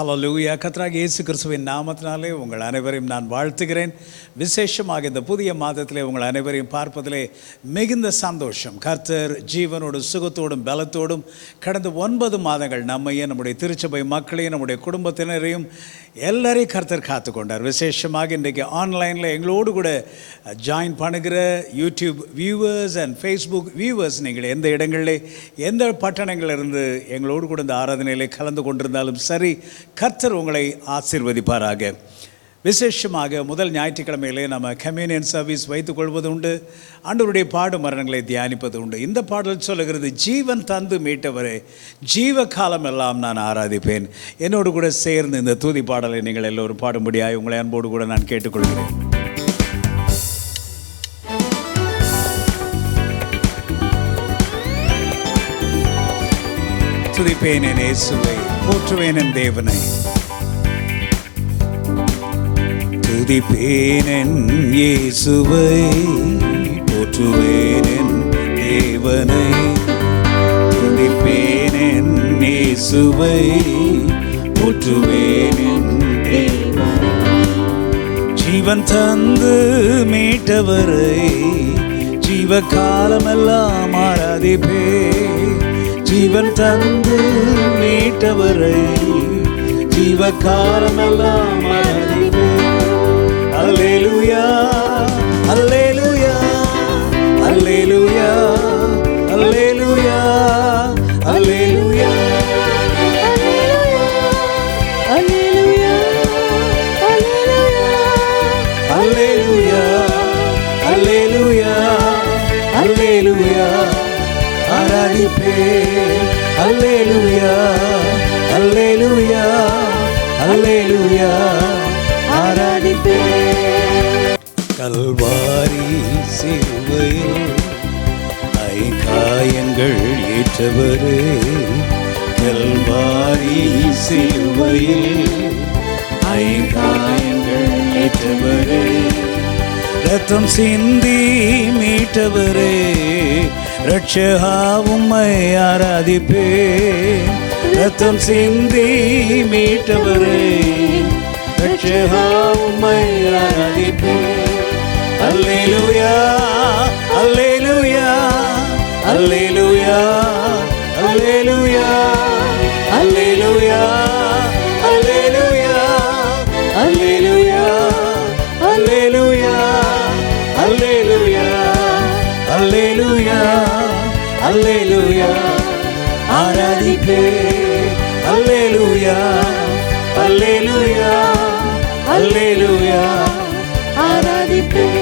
ஹல்லேலூயா. கர்த்தராகிய இயேசு கிறிஸ்துவின் நாமத்தினாலே உங்கள் அனைவரையும் நான் வாழ்த்துகிறேன். விசேஷமாக இந்த புதிய மாதத்திலே உங்கள் அனைவரையும் பார்ப்பதிலே மிகுந்த சந்தோஷம். கர்த்தர் ஜீவனோடும் சுகத்தோடும் பலத்தோடும் கடந்த 9 மாதங்கள் நம்மையும் நம்முடைய திருச்சபை மக்களையும் நம்முடைய குடும்பத்தினரையும் எல்லாரையும் கர்த்தர் காத்து கொண்டார். விசேஷமாக இன்றைக்கு ஆன்லைனில் எங்களோடு கூட ஜாயின் பண்ணுகிற YouTube viewers and Facebook viewers, நீங்கள் எந்த இடங்களில் எந்த பட்டணங்களிலிருந்து எங்களோடு கூட இந்த ஆராதனையிலே கலந்து கொண்டிருந்தாலும் சரி, கர்த்தர் உங்களை ஆசீர்வதிப்பாராக. விசேஷமாக முதல் ஞாயிற்றுக்கிழமையிலே நம்ம கம்யூனியன் சர்வீஸ் வைத்துக் கொள்வது உண்டு. ஆண்டவருடைய பாடு மரணங்களை தியானிப்பது உண்டு. இந்த பாடல் சொல்லுகிறது, ஜீவன் தந்து மீட்டவரே ஜீவ காலம் எல்லாம் நான் ஆராதிப்பேன். என்னோடு கூட சேர்ந்து இந்த தூதி பாடலை நீங்கள் எல்லோரும் பாடும்படியாய் உங்களை அன்போடு கூட நான் கேட்டுக்கொள்கிறேன். துதிப்பேன் என் இயேசுவை, போற்றுவேன் என் தேவனை. துதிப்பேன் என் இயேசுவை, போற்றுவேன் என் தேவனை. துதிப்பேன் என் இயேசுவை, போற்றுவேன் என் தேவனை. ஜீவன் தந்து மீட்டவரை ஜீவ காலமெல்லாம் ஆராதிப்பேன். ஜீவன் தந்து மீட்டவரை ஜீவ காலமெல்லாம் ஆராதிப்பேன். அல்லேலூயா, அல்லேலூயா, அல்லேலூயா, அல்லேலூயா, அல்லேலூயா, அல்லேலூயா, அல்லேலூயா, அல்லேலூயா, அல்லேலூயா, ஆராதிப்பேன். அல்லேலூயா, அல்லேலூயா, அல்லேலூயா, ஆராதிப்பேன். கல்வாரி சிலுவையில் காயங்கள் ஏற்றவரே, கல்வாரி சிலுவையில் காயங்கள் ஏற்றவரே, ரத்தம் சிந்தி மீட்டவரே, ரட்சகா உம்மை ஆராதிப்பேன். ரத்தம் சிந்தி மீட்டவரே, ரட்சகா உம்மை ஆராதிப்பேன். அல்லேலூயா, அல்லேலூயா, அல்லேலூயா, அல்லேலூயா, அல்லேலூயா, அல்லேலூயா, அல்லேலூயா, அல்லேலூயா, அல்லேலூயா, அல்லேலூயா, அல்லேலூயா, ஆராதிப்பேன். அல்லேலூயா, அல்லேலூயா, அல்லேலூயா, ஆராதிப்பேன்.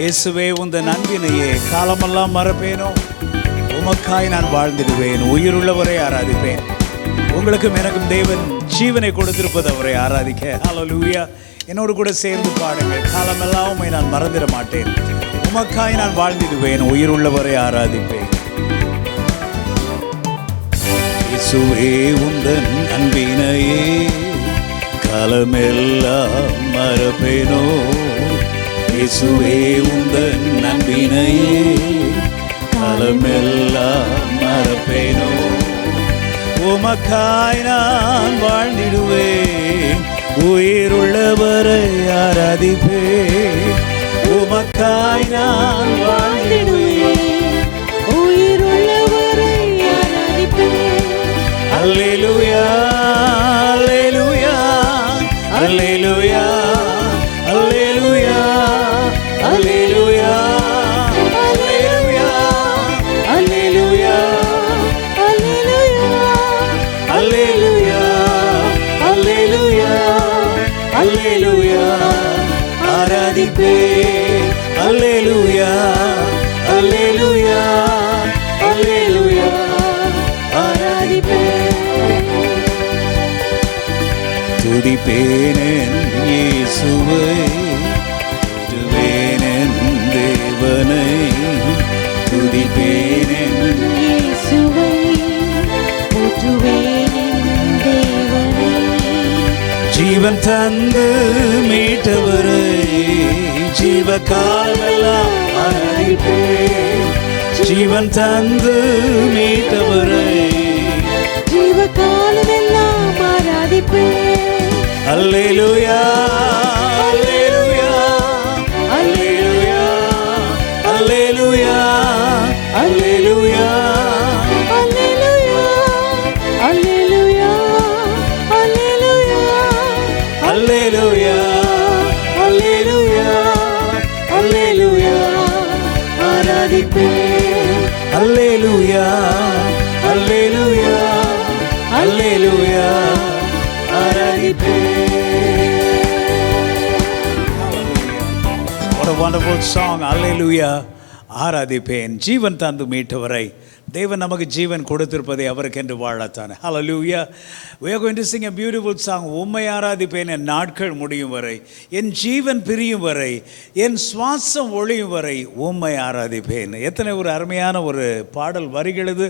இயேசுவே, உந்தன் அன்பினையே காலமெல்லாம் மறப்பேனோ, உமக்காய் நான் வாழ்ந்திடுவேன். உயிருள்ளவரை ஆராதிப்பேன். உங்களுக்கும் எனக்கும் தேவன் ஜீவனை கொடுத்திருப்பது அவரை ஆராதிக்க. ஹல்லேலூயா. என்னோடு கூட சேர்ந்து பாடுங்கள். காலமெல்லாம் உம்மை நான் மறந்திட மாட்டேன். உமக்காய் நான் வாழ்ந்திடுவேன். உயிருள்ளவரை ஆராதிப்பேன். இயேசுவே, உந்தன் அன்பினையே காலமெல்லாம் மறப்பேனோ. இயேசுவே, உந்தன் அன்பினையே காலமெல்லாம் மறப்பேனோ. உமக்காய் நான் வாழ்ந்திடுவேன். உயிருள்ளவரை ஆராதிப்பேன். உமக்காய் நான் வாழ்ந்திடுவேன். உயிருள்ளவரை ஆராதிப்பேன். அல்லேலூயா, அல்லேலூயா, அல்லேலூயா, அல்லேலூயா, அல்லேலூயா, அல்லேலூயா, அல்லேலூயா, அல்லேலூயா, அல்லேலூயா, அல்லேலூயா, ஆராதிப்பேன். அல்லேலூயா, அல்லேலூயா, அல்லேலூயா, ஆராதிப்பேன். துதிப்பேன் என் இயேசுவை, போற்றுவேன் என் தேவனை. துதிப்பேன் என் இயேசுவை, போற்றுவேன் என் தேவனை. ஜீவன் தந்து மீட்டவரை ஜீவ காலமெல்லாம் ஆராதிப்பேன். ஜீவன் தந்து மீட்டவரை ஜீவ காலமெல்லாம் ஆராதிப்பேன். அல்லேலூயா அல்லேலூயா அல்லேலூயா அல்லேலூயா அல்லேலூயா அல்லேலூயா அல்லேலூயா அல்லேலூயா அல்லேலூயா அல்லேலூயா ஆராதிப்பேன். அல்லேலூயா அல்லேலூயா அல்லேலூயா ஆராதிப்பேன். What a wonderful song. அல்லேலூயா ஆராதிப்பேன். ஜீவன் தந்து மீட்டவரை, தேவன் நமக்கு ஜீவன் கொடுத்திருப்பதை அவருக்கென்று வாழத்தானே. Hallelujah. We are going to sing a beautiful song. உம்மை ஆராதிப்பேன் என் நாட்கள் முடியும் வரை, என் ஜீவன் பிரியும் வரை, என் சுவாசம் ஒழியும் வரை உம்மை ஆராதிப்பேன். எத்தனை ஒரு அருமையான ஒரு பாடல் வரிகள் இது.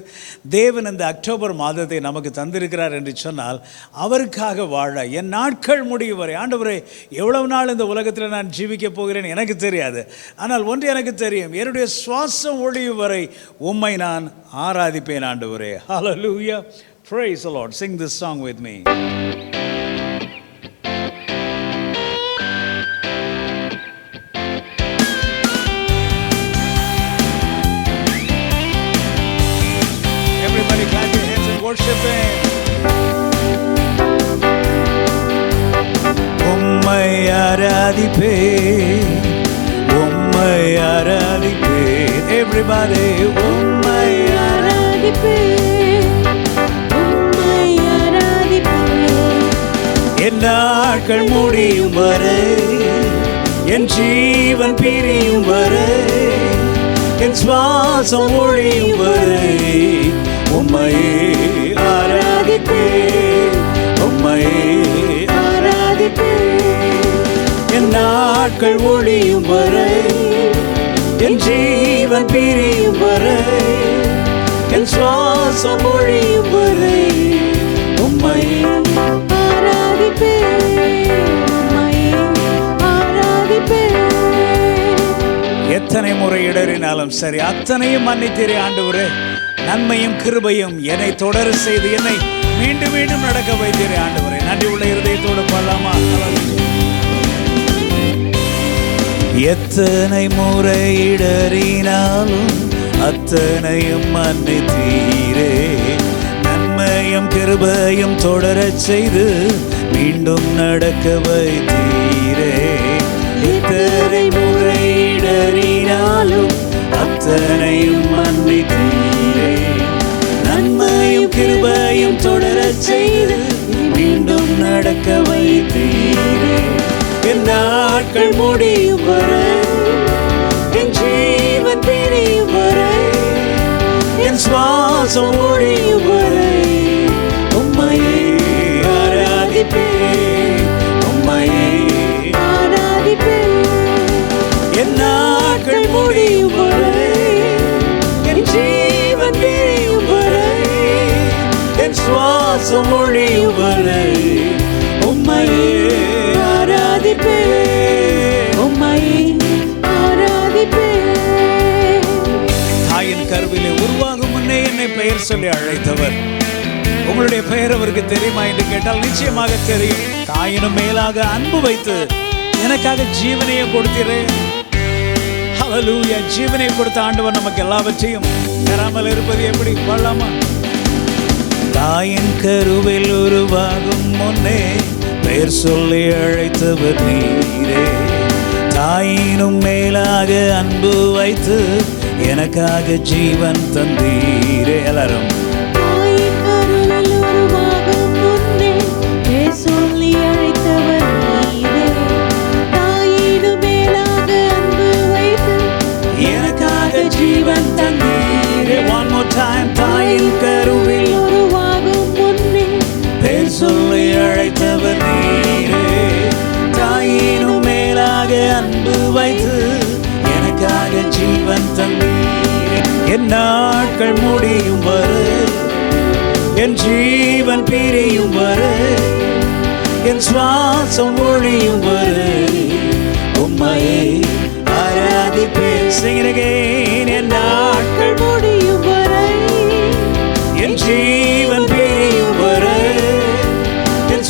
தேவன் இந்த அக்டோபர் மாதத்தை நமக்கு தந்திருக்கிறார் என்று சொன்னால் அவருக்காக வாழ என் நாட்கள் முடியும் வரை. ஆண்டவரே, எவ்வளவு நாள் இந்த உலகத்தில் நான் ஜீவிக்க போகிறேன் எனக்கு தெரியாது. ஆனால் ஒன்று எனக்கு தெரியும், என்னுடைய சுவாசம் ஒழியும் வரை உம்மை நான் ஆராதிப்பேன் ஆண்டவரே. Hallelujah. Praise the Lord. Sing this song with me. Everybody clap your hands and worship Him. உம்மை ஆராதிப்பேன், உம்மை ஆராதிப்பேன். Everybody, உம்மை ஆராதிப்பேன், உம்மை ஆராதிப்பேன். என் நாட்கள் முடியும் வரை, என் ஜீவன் பிரியும் வரை, என் சுவாசம் ஒழியும் வரை உம்மை ஆராதிப்பேன், உம்மை ஆராதிப்பேன். என் நாட்கள் ஒழியும் வரை, என் ஜீவன் பிரியும் வரை, என் சுவாசம் ஒழியும் வரை உம்மை ஆராதிப்பேன், உம்மை ஆராதிப்பேன். எத்தனை முறை இடறினாலும் சரி, அத்தனையும் மன்னித்தீரே ஆண்டவரே. நன்மையும் கிருபையும் என்னை தொடர செய்து என்னை மீண்டும் மீண்டும் நடக்க வைத்தீரே ஆண்டவரே. நன்றி உள்ள இருதயத்தோடு பாடலாமா? எத்தனை முறை இடறினாலும் அத்தனையும் மன்னித்தீரே. நன்மையும் கிருபையும் தொடரச் செய்து மீண்டும் நடக்க வைத்தீரே. எத்தனை முறை இடறினாலும் அத்தனையும் மன்னித்தீரே. நன்மையும் கிருபையும் தொடரச் செய்து மீண்டும் நடக்க வைத்தீரே. என் நாட்கள் முடியும் வரை, என் ஜீவன் பிரியும் வரை, என் சுவாசம் ஒழியும் வரை உம்மையே ஆராதிப்பேன், உம்மையே ஆராதிப்பேன். என் நாட்கள் முடியும் வரை, என் ஜீவன் பிரியும் வரை, என் சுவாசம் ஒழியும் வரை உம்மையே ஆராதிப்பேன், உம்மையே ஆராதிப்பேன். தாயின் கருவிலே உருவாகும் முன்னே என்னை பெயர் சொல்லி அழைத்தவர். உங்களுடைய பெயர் அவருக்கு தெரியுமா என்று கேட்டால் நிச்சயமாக தெரியும். தாயினும் மேலாக அன்பு வைத்து எனக்காக ஜீவனையை கொடுத்தீரே. ஹல்லேலூயா. ஜீவனை கொடுத்த ஆண்டவர் நமக்கு எல்லாவற்றையும் தராமல் இருப்பது எப்படி? பாடலாமா? தாயின் கருவில் உருவாகும் முன்னே பெயர் சொல்லி அழைத்தவர் நீரே. தாயினும் மேலாக அன்பு வைத்து எனக்காக ஜீவன் தந்தீரே. எல்லாரும் தாயின் கருவில் உருவாகும் முன்னே பெயர் சொல்லி அழைத்தவர் நீரே. தாயினும் மேலாக அன்பு வைத்து எனக்காக ஜீவன் தந்தீரே. One more time. தாயின் கருவில் உருவாகும் முன்னே பெயர் சொல்லி அழைத்தவர் நீரே. தாயினும் மேலாக அன்பு வைத்து எனக்காக ஜீவன் தந்தீரே. என் நாட்கள் முடியும் வரை, என் ஜீவன் பிரியும் வரை, என் சுவாசம் ஒழியும் வரை உம்மையே ஆராதிப்பேன். Sing it again. என் நாட்கள் முடியும் வரை, என் ஜீவன் பிரியும் வரை, என்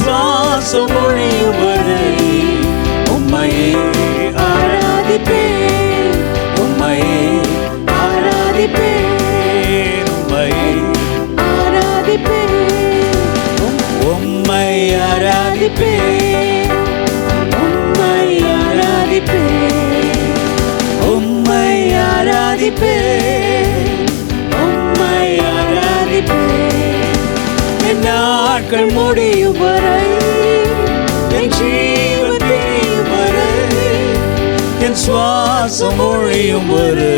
சுவாசம் ஒழியும் வரை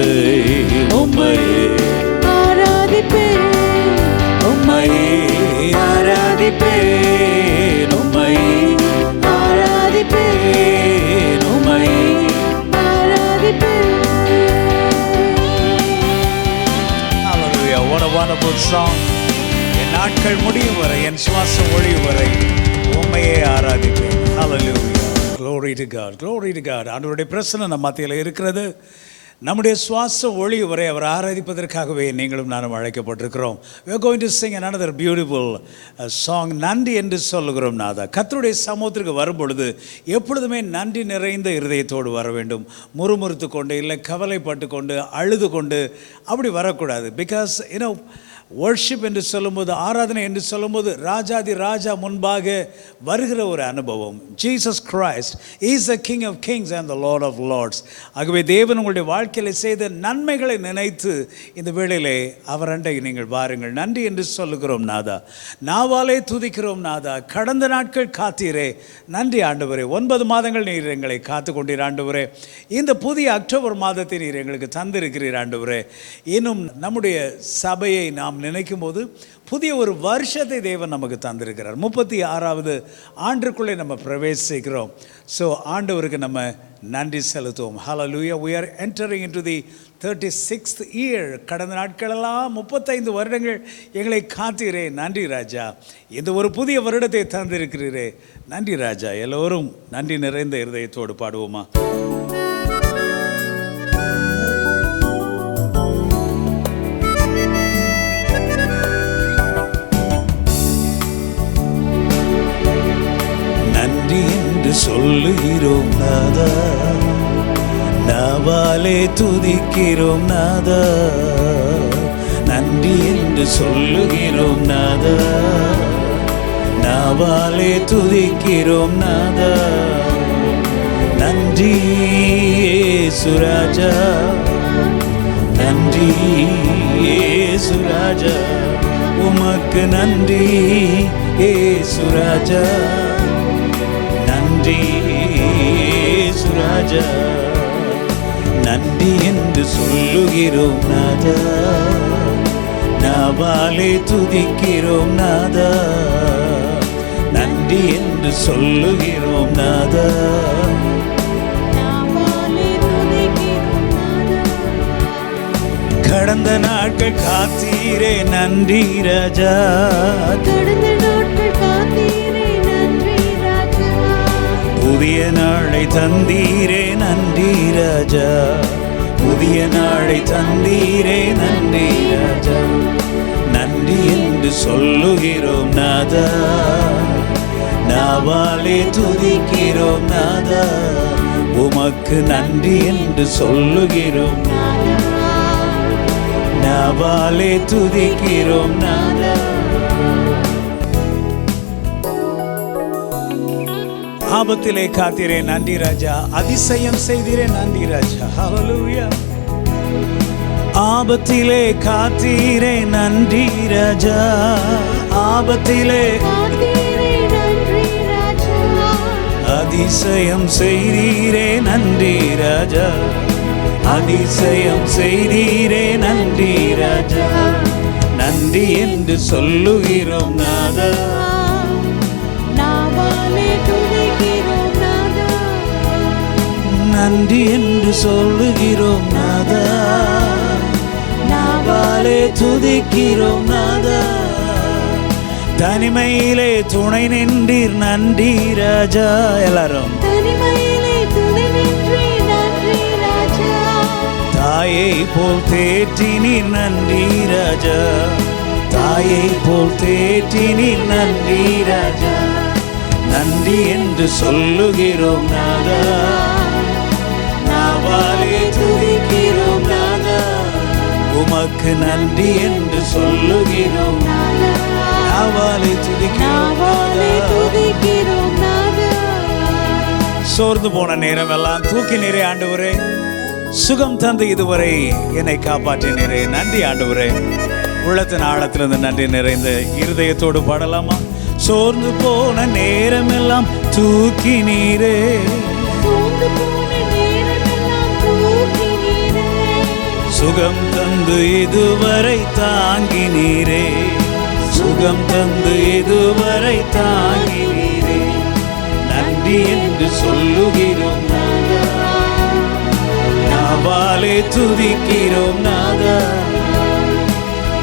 உம்மையே ஆராதிப்பேன் உம்மையே ஆராதிப்பேன் உம்மையே ஆராதிப்பேன் உம்மையே ஆராதிப்பேன். Hallelujah, what a wonderful song. என் நாட்கள் முடியும் வரை என் சுவாசம் ஒழியும் வரை உம்மையே ஆராதிப்பேன். Hallelujah, glory to God, glory to God. ஆண்டவருடைய பிரசன்னம் நம்ம மத்தியில் இருக்கிறது. நம்முடைய சுவாசம் ஒழியும் வரை அவர் ஆராதிப்பதற்காகவே நீங்களும் நானும் அழைக்கப்பட்டிருக்கிறோம். We are going to sing another beautiful song. நன்றி என்று சொல்லுகிறோம் நாதா. கர்த்தருடைய சமூகத்திற்கு வரும்பொழுது எப்பொழுதுமே நன்றி நிறைந்த இருதயத்தோடு வர வேண்டும். முறுமுறுத்து கொண்டு இல்லை கவலைப்பட்டு கொண்டு அழுது கொண்டு அப்படி வரக்கூடாது. பிகாஸ் worship என்று சொல்லும்போது, ஆராதனை என்று சொல்லும்போது ராஜாதி ராஜா முன்பாக வருகிற ஒரு அனுபவம். Jesus Christ is the King of Kings and the Lord of Lords. ஆகவே தேவன் உங்களுடைய வாழ்க்கையில் செய்த நன்மைகளை நினைத்து இந்த வேளையிலே அவர் அண்டை நீங்கள் வாருங்கள். நன்றி என்று சொல்லுகிறோம் நாதா. நாவாலே துதிக்கிறோம் நாதா. கடந்த நாட்கள் காத்தீரே, நன்றி ஆண்டவரே. 9 மாதங்கள் நீர் எங்களை காத்து கொண்டீர் ஆண்டவரே. இந்த புதிய அக்டோபர் மாதத்தை நீர் எங்களுக்கு தந்திருக்கிறீர் ஆண்டவரே. இன்னும் நம்முடைய சபையை நாம் நினைக்கும் போது புதிய ஒரு வருஷத்தை தேவன் நமக்கு தந்திருக்கிறார். 36வது ஆண்டுக்குள்ளே நம்ம பிரவேசிக்கிறோம். ஸோ ஆண்டவருக்கு நம்ம நன்றி செலுத்துவோம். Hallelujah, we are entering into the 36th year. கடந்த நாட்களெல்லாம் 35 வருடங்கள் எங்களை காத்தீரே, நன்றி ராஜா. இந்த ஒரு புதிய வருடத்தை தந்திருக்கிறீரே, நன்றி ராஜா. எல்லோரும் நன்றி நிறைந்த இருதயத்தோடு பாடுவோமா? சொல்லுகிறோம் நாதா, நாவாலே துதிக்கிறோம் நாதா. நன்றி என்று சொல்லுகிறோம் நாதா, நாவாலே துதிக்கிறோம் நாதா. நன்றி இயேசு ராஜா, நன்றி இயேசு ராஜா. உமக்கு நன்றி இயேசு ராஜா, நன்றி இயேசு ராஜா. நன்றி என்று சொல்லுகிறோம் நாதா, நாவாலே துதிக்கிறோம் நாதா. நன்றி என்று சொல்லுகிறோம் நாதா, கடந்த நாட்கள் காத்தீரே, நன்றி ராஜா. கடந்த நாட்கள் காத்தீரே, நன்றி ராஜா. புதிய நாளை தந்தீரே, நன்றி ராஜா. புதிய நாளை தந்தீரே, நன்றி ராஜா. நன்றி என்று சொல்லுகிறோம் நாதா, நாவாலே துதிக்கிறோம் நாதா. உமக்கு நன்றி என்று சொல்லுகிறோம், நாவாலே துதிக்கிறோம் நாதா. ஆபத்திலே காத்தீரே, நன்றி ராஜா. அதிசயம் செய்தீரே, நன்றி ராஜா. ஹல்லேலூயா. ஆபத்திலே காத்தீரே, நன்றி ராஜா. ஆபத்திலே காத்தீரே, நன்றி ராஜா. அதிசயம் செய்தீரே, நன்றி ராஜா. அதிசயம் செய்தீரே, நன்றி ராஜா. நன்றி என்று சொல்லுகிறோம் நாதா, நாவாலே துதிக்கிறோம் நாதா. நன்றி என்று சொல்லுகிறோம் நாதா, நாவாலே துதிக்கிறோம் நாதா. தனிமையிலே துணை நின்றீர், நன்றி ராஜா. எல்லாரும் தனிமையிலே துணை நின்றீர், நன்றி ராஜா. தாயை போல் தேற்றினீர், நன்றி ராஜா. தாயை போல் தேற்றினீர், நன்றி ராஜா. நன்றி என்று சொல்லுகிறோம் நாதா, நாவாலே துதிக்கிறோம் நாதா. உமக்கு நன்றி என்று சொல்லுகிறோம், நாவாலே துதிக்கிறோம் நாதா. சோர்ந்து போன நேரம் எல்லாம் தூக்கி நிறைய ஆண்டவரே, சுகம் தந்து இதுவரை என்னை காப்பாற்றினீரே, நன்றி ஆண்டவரே. உள்ளத்தின் ஆழத்திலிருந்து நன்றி நிறைந்த இருதயத்தோடு பாடலாமா? சோர்ந்து போன நேரம் எல்லாம் தூக்கி நீரே, சோர்ந்து போன நேரமெல்லாம் சுகம் தந்து இதுவரை தாங்கினீரே, சுகம் தந்து இதுவரை தாங்கினீரே, நன்றி என்று சொல்லுகிறோம் நாதா, நாவாலே துதிக்கிறோம் நாதா,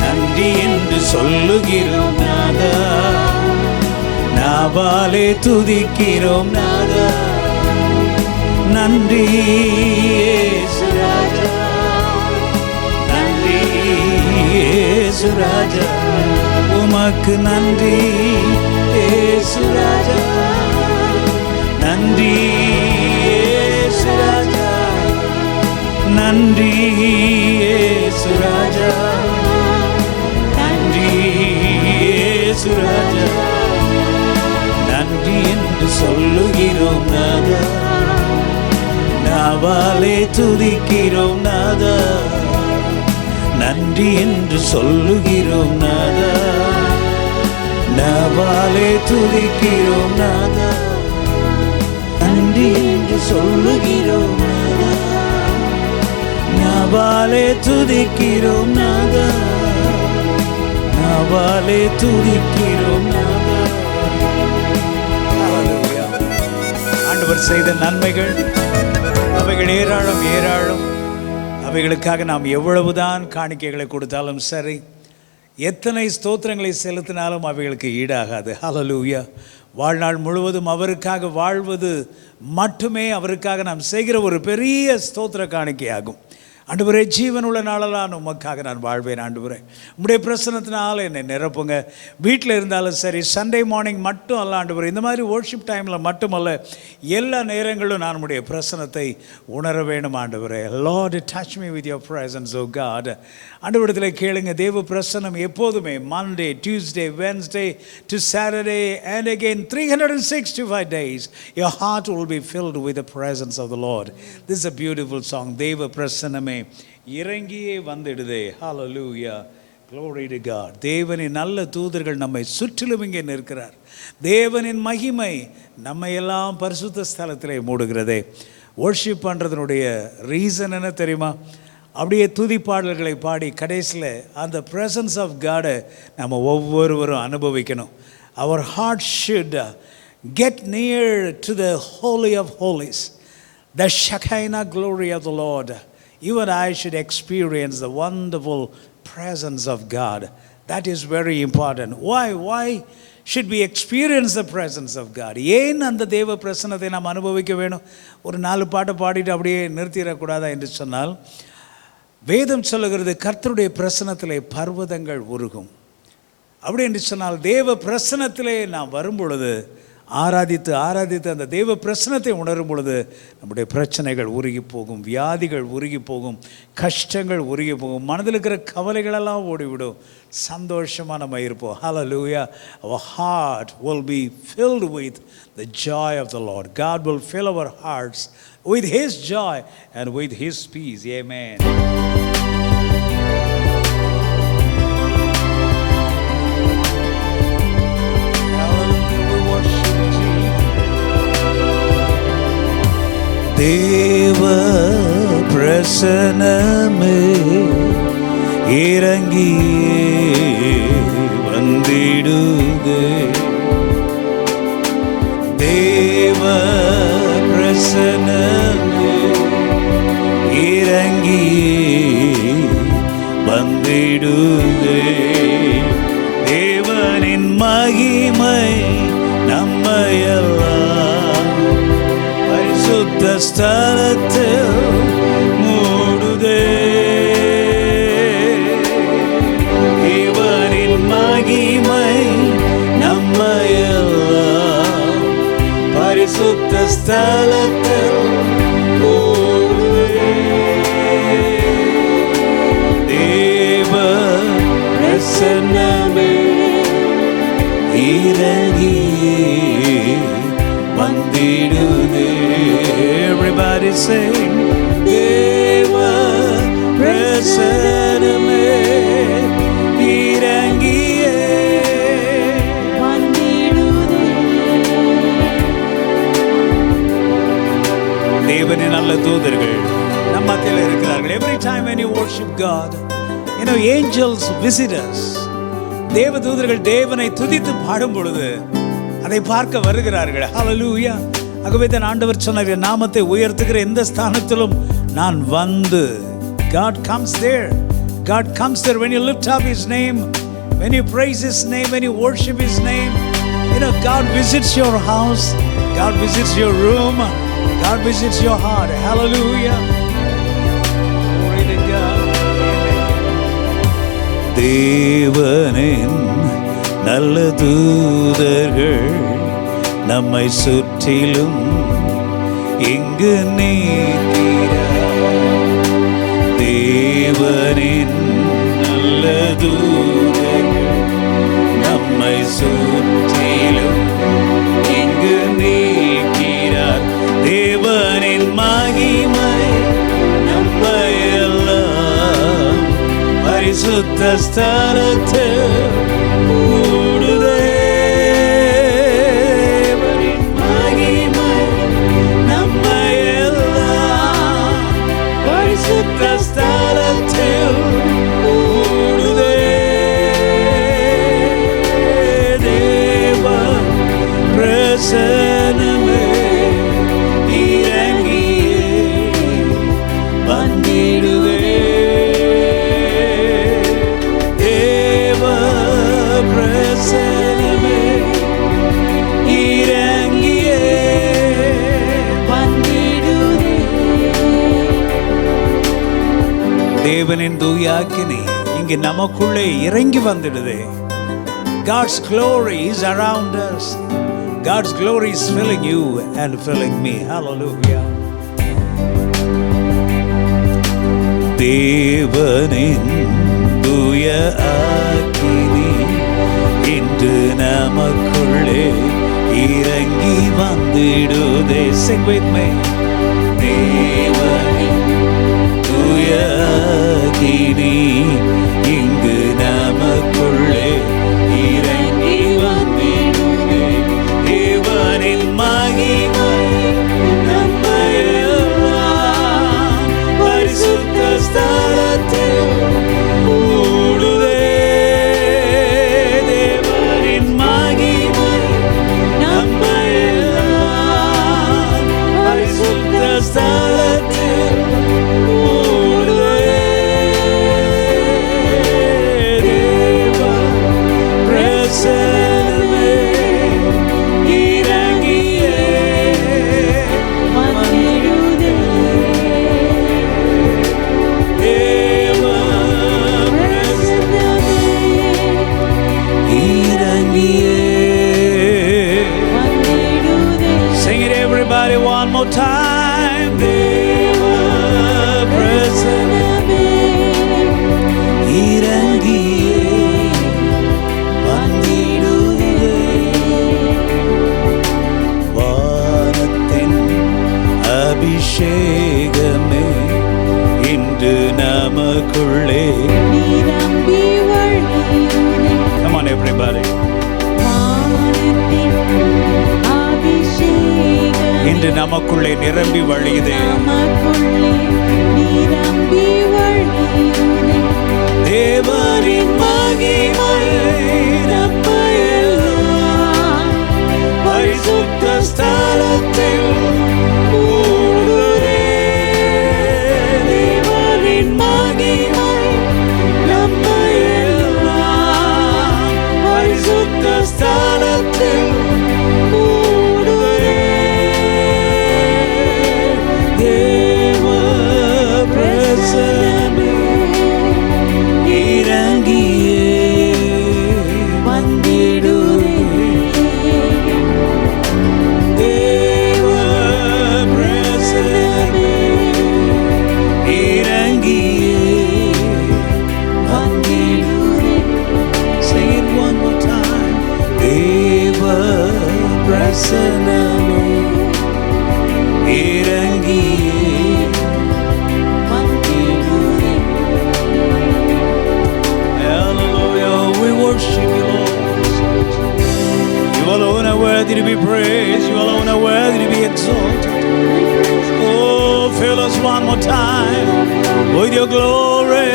நன்றி என்று சொல்லுகிறோம் நாதா, நாவாலே துதிக்கிறோம் நாதா, நன்றி இயேசு ராஜா, நன்றி இயேசு ராஜா, உமக்கு நன்றி இயேசு ராஜா, நன்றி இயேசு ராஜா, நன்றி இயேசு ராஜா, நன்றி இயேசு ராஜா, நன்றி என்று சொல்லுகிறோம் நாதா, நாவாலே துதிக்கிறோம் நாதா, நன்றி என்று சொல்லுகிறோம் நாதா, நாவாலே துதிக்கிறோம் நாதா, நன்றி என்று சொல்லுகிறோம் நாதா, நாவாலே துதிக்கிறோம் நாதா, நாவாலே துதிக்கிறோம் நாதா. ஆண்டவர் செய்த நன்மைகள் அவைகள் ஏராளம் ஏராளம். அவைகளுக்காக நாம் எவ்வளவுதான் காணிக்கைகளை கொடுத்தாலும் சரி, எத்தனை ஸ்தோத்திரங்களை செலுத்தினாலும் அவைகளுக்கு ஈடாகாது. ஹல்லேலூயா. வாழ்நாள் முழுவதும் அவருக்காக வாழ்வது மட்டுமே அவருக்காக நாம் செய்கிற ஒரு பெரிய ஸ்தோத்திர காணிக்கையாகும். ஆண்டவரே, ஜீவனுள்ள நாளெல்லாம் உமக்காக நான் வாழ்வேன். ஆண்டவரே, உம்முடைய பிரசன்னத்தினால என்னை நிரப்புங்க. வீட்டில் இருந்தாலும் சரி, சண்டே மார்னிங் மட்டும் அல்ல ஆண்டவரே, இந்த மாதிரி வர்ஷிப் டைமில் மட்டுமல்ல, எல்லா நேரங்களும் நான் உம்முடைய பிரசன்னத்தை உணர வேணும் ஆண்டவரே. Lord, touch me with your presence O God. ஆண்டவரிடத்தில் கேளுங்க. தேவ பிரசன்னம் எப்போதுமே Monday, Tuesday, Wednesday to Saturday and again 365 days your heart will be filled with the presence of the Lord. This is a beautiful song. தேவ பிரசன்னமே இறங்கியே வந்துடுதே. ஹல்லேலூயா. Glory to God. தேவனின் நல்ல தூதர்கள் நம்மை சுற்றிலும் இங்கே நிற்கிறார். தேவனின் மகிமை நம்மை எல்லாம் பரிசுத்த ஸ்தலத்திலே மூடுகிறதே. வர்ஷிப் பண்ணுறதுனுடைய ரீசன் என்ன தெரியுமா? அப்படியே துதிப்பாடல்களை பாடி கடைசியில் அந்த presence of God நம்ம ஒவ்வொருவரும் அனுபவிக்கணும். Our heart should get near to the Holy of Holies, the Shekinah glory of the Lord. You and I should experience the wonderful presence of God. That is very important. Why should we experience the presence of God? ஏன் அந்த தேவ பிரசன்னத்தை நாம் அனுபவிக்க வேணும்? ஒரு 4 பாட்டை பாடிட்டு அப்படியே நிறுத்திடக்கூடாதா என்று சொன்னால், வேதம் சொல்லுகிறது கர்த்தருடைய பிரசன்னத்திலே பர்வதங்கள் உருகும். அப்படி என்று சொன்னால் தேவ பிரசன்னத்திலே நாம் வரும் பொழுது, ஆராதித்து ஆராதித்து அந்த தேவ பிரசன்னத்தை உணரும் பொழுது நம்முடைய பிரச்சனைகள் உருகி போகும், வியாதிகள் உருகி போகும், கஷ்டங்கள் உருகி போகும், மனதில் இருக்கிற கவலைகளெல்லாம் ஓடிவிடும், சந்தோஷமாக நம்ம இருப்போம். Hallelujah. Our heart will be filled with the joy of the Lord. God will fill our hearts with His joy and with His peace. Amen. தேவ பிரசன்னமே இறங்கியே வந்திடுதே. தேவ பிரசன்னமே இறங்கியே வந்திடுதே. தேவனின் மகிமை நம்மையெல்லாம் பரிசுத்த ஸ்தலத்தில் மூடுதே. தேவனின் மகிமை நம்மையெல்லாம் பரிசுத்த ஸ்தலத்தில் மூடுதே. தேவ பிரசன்னமே இறங்கியே வந்திடுதே. Everybody sing. தேவ பிரசன்னமே இறங்கியே வந்திடுதே. தேவனின் நல்ல தூதர்கள் நம் மத்தியில் இருக்கிறார்கள். Every time when you worship God. You know, angels visit us. தேவதூதர்கள் தேவனை துதித்து பாடும் பொழுது அதை பார்க்க வருகிறார்கள். ஹல்லேலூயா. ஆகவே தான் ஆண்டவர் சொன்னார், என் நாமத்தை உயர்த்துகிற எந்த ஸ்தானத்திலும் நான் வந்து. God comes there. God comes there when you lift up His name, when you praise His name, when you worship His name. You know, God visits your house, God visits your room, God visits your heart. Hallelujah. Glory to God. தேவனின் நல்ல தூதர்கள் நம்மை சுற்றிலும் இங்கு நீக்கிறார். தேவனின் நல்ல தூதர்கள் நம்மை சுற்றிலும் இங்கு நீக்கிறார். தேவனின் மகிமை நம்மை எல்லாம் பரிசுத்த ஸ்தலத்தில் மூடுதே. தேவனின் மகிமை நம்மை எல்லாம் பரிசுத்த ஸ்தலத்தில் மூடுதே. தேவ பிரசன்னமே இறங்கியே வந்திடுதே. தேவ பிரசன்னமே இறங்கியே வந்திடுதே. தேவனின் தூயாக்கினி இங்கு நமக்குள்ளே இறங்கி வந்துடுதே. God's glory is around us. God's glory is filling you and filling me. Hallelujah. தேவனின் தூய அக்கினி இன்று நமக்குள்ளே இறங்கி வந்திடுதே. Sing with me. தேவனின் தூய அக்கினி இங்கு நமக்குள்ளே இறங்கி வந்திடுதே. தேவனின் மகிமை நம்மை எல்லாம் பரிசுத்த ஸ்தலத்தில் மூடுதே. தேவனின் மகிமை நம்மை எல்லாம் பரிசுத்த ஸ்தலத்தில் மூடுதே. தேவ பிரசன்னமே இறங்கியே வந்திடுதே. தேவ பிரசன்னமே இறங்கியே வந்திடுதே. Sing it everybody one more time. தேவ பிரசன்னமே இறங்கியே வந்திடுதே. வானத்தின் அபிஷேகமே இன்று நமக்குள்ளே. நிரம்பி வழியுதே. Come on everybody. வானத்தின் அபிஷேகம் இன்று நமக்குள்ளே நிரம்பி வழியுதே. நமக்குள்ளே நிரம்பி வழியுதே. தேவனின் மகிமை நம்மை எல்லாம் பரிசுத்த ஸ்தலத்தில் மூடுதே. தேவனின் மகிமை நம்மை எல்லாம் பரிசுத்த ஸ்தலத்தில் மூடுதே. தேவ பிரசன்னமே இறங்கியே வந்திடுதே. தேவ பிரசன்னமே இறங்கியே வந்திடுதே. Sing it one more time. தேவ பிரசன்னமே இறங்கியே வந்திடுதே. Hallelujah. We worship you, Lord. You alone are worthy to be praised. You alone are worthy to be exalted. Oh, fill us one more time. with your glory.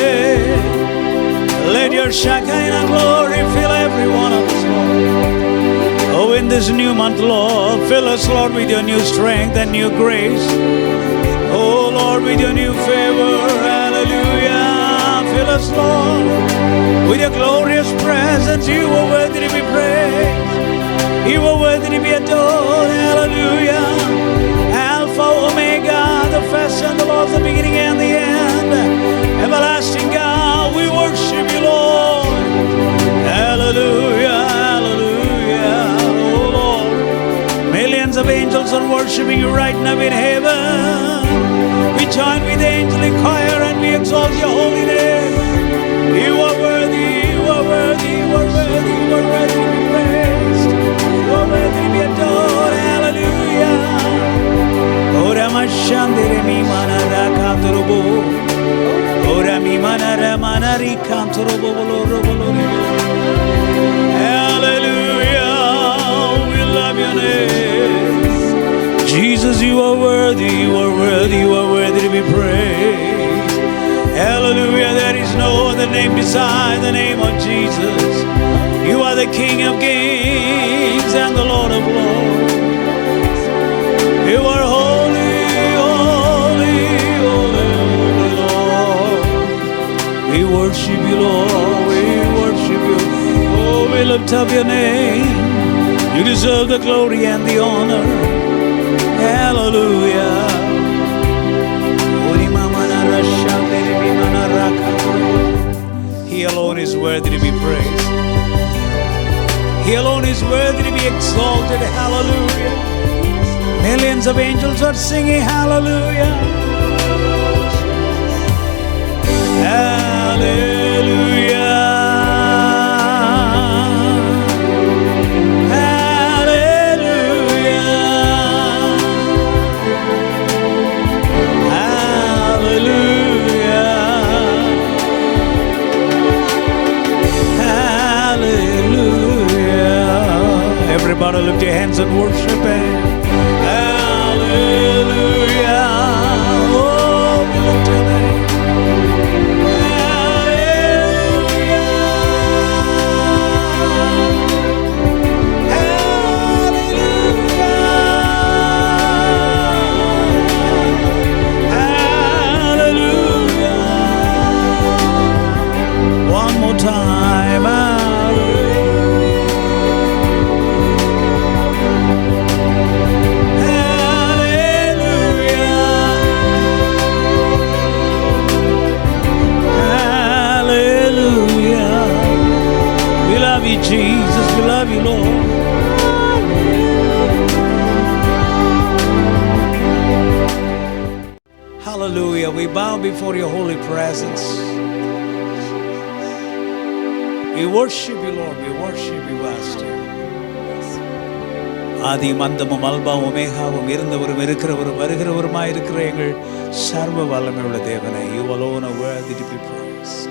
Let your Shekinah glory fill every one of us, Lord. Oh, in this new month, Lord, fill us, Lord, with your new strength and new grace. Oh, Lord, with your new favor. Hallelujah. Fill us, Lord, with your glorious presence. You are worthy to be praised. You are worthy to be adored. Hallelujah. Alpha, Omega, the first and the last, the beginning and the end. Everlasting God, we worship you, Lord. Hallelujah, hallelujah. Oh, Lord, millions of angels are worshiping you right now in heaven. We join with the angelic choir and we exalt your holy name. You are worthy, you are worthy, you are worthy, you are worthy to be praised. You are worthy to be adored. Hallelujah. Ora mashandere mi manara kanturubo. Ora mi manara manari kanturubo bolo bolo. Hallelujah. We love your name. Jesus, you are worthy, you are worthy, you are worthy to be praised. Hallelujah. There is no other name beside the name of Jesus. You are the King of kings and the Lord of lords. You are holy, holy, holy, holy, Lord. We worship you, Lord. We worship you. Oh, we lift up your name. You deserve the glory and the honor. Hallelujah. He alone is worthy to be praised. He alone is worthy to be exalted. Hallelujah. Millions of angels are singing hallelujah. Hallelujah. Everybody lift your hands and worship Him. Hallelujah. Oh, we lift your name. Hallelujah. Hallelujah. Hallelujah. One more time. Jesus, we love you, Lord. Hallelujah. We bow before your holy presence. We worship you, Lord. We worship you, Master. ஆதியும் அந்தமும் அல்பாவும் ஒமேகாவும் இருந்தவரும் இருக்கிறவரும் வருகிறவருமாய் இருக்கிற எங்கள் சர்வ வல்லமையுள்ள தேவனை, you alone are worthy to be praised.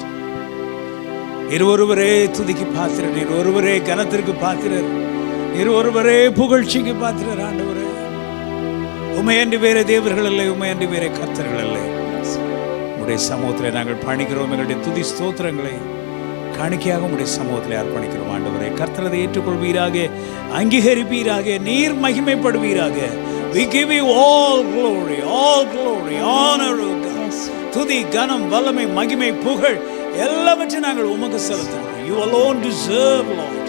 ஒருவரே துதிக்கு பாத்திரர், நீர் ஒருவரே கனத்திற்கு பாத்திரர், நீர் ஒருவரே புகழ்ச்சிக்கு பாத்திரர். ஆண்டவரே, உமையன்றி வேற தேவர்கள் இல்லை, உமையன்றி வேற கர்த்தர்கள் இல்லை. உடைய சமூகத்தில் நாங்கள் பணிக்கிறோம். எங்களுடைய துதி ஸ்தோத்திரங்களை காணிக்கையாக உடைய சமூகத்தில் அர்ப்பணிக்கிறோம். ஆண்டவரே, கர்த்தரதை ஏற்றுக்கொள்வீராக, அங்கீகரிப்பீராக, நீர் மகிமைப்படுவீராக. We give you all glory, honor, O God. துதி, கனம், வல்லமை, மகிமை, புகழ் எல்லாவற்றையும் நாங்கள் உமக்கு செலுத்துகிறோம். You alone deserve, Lord.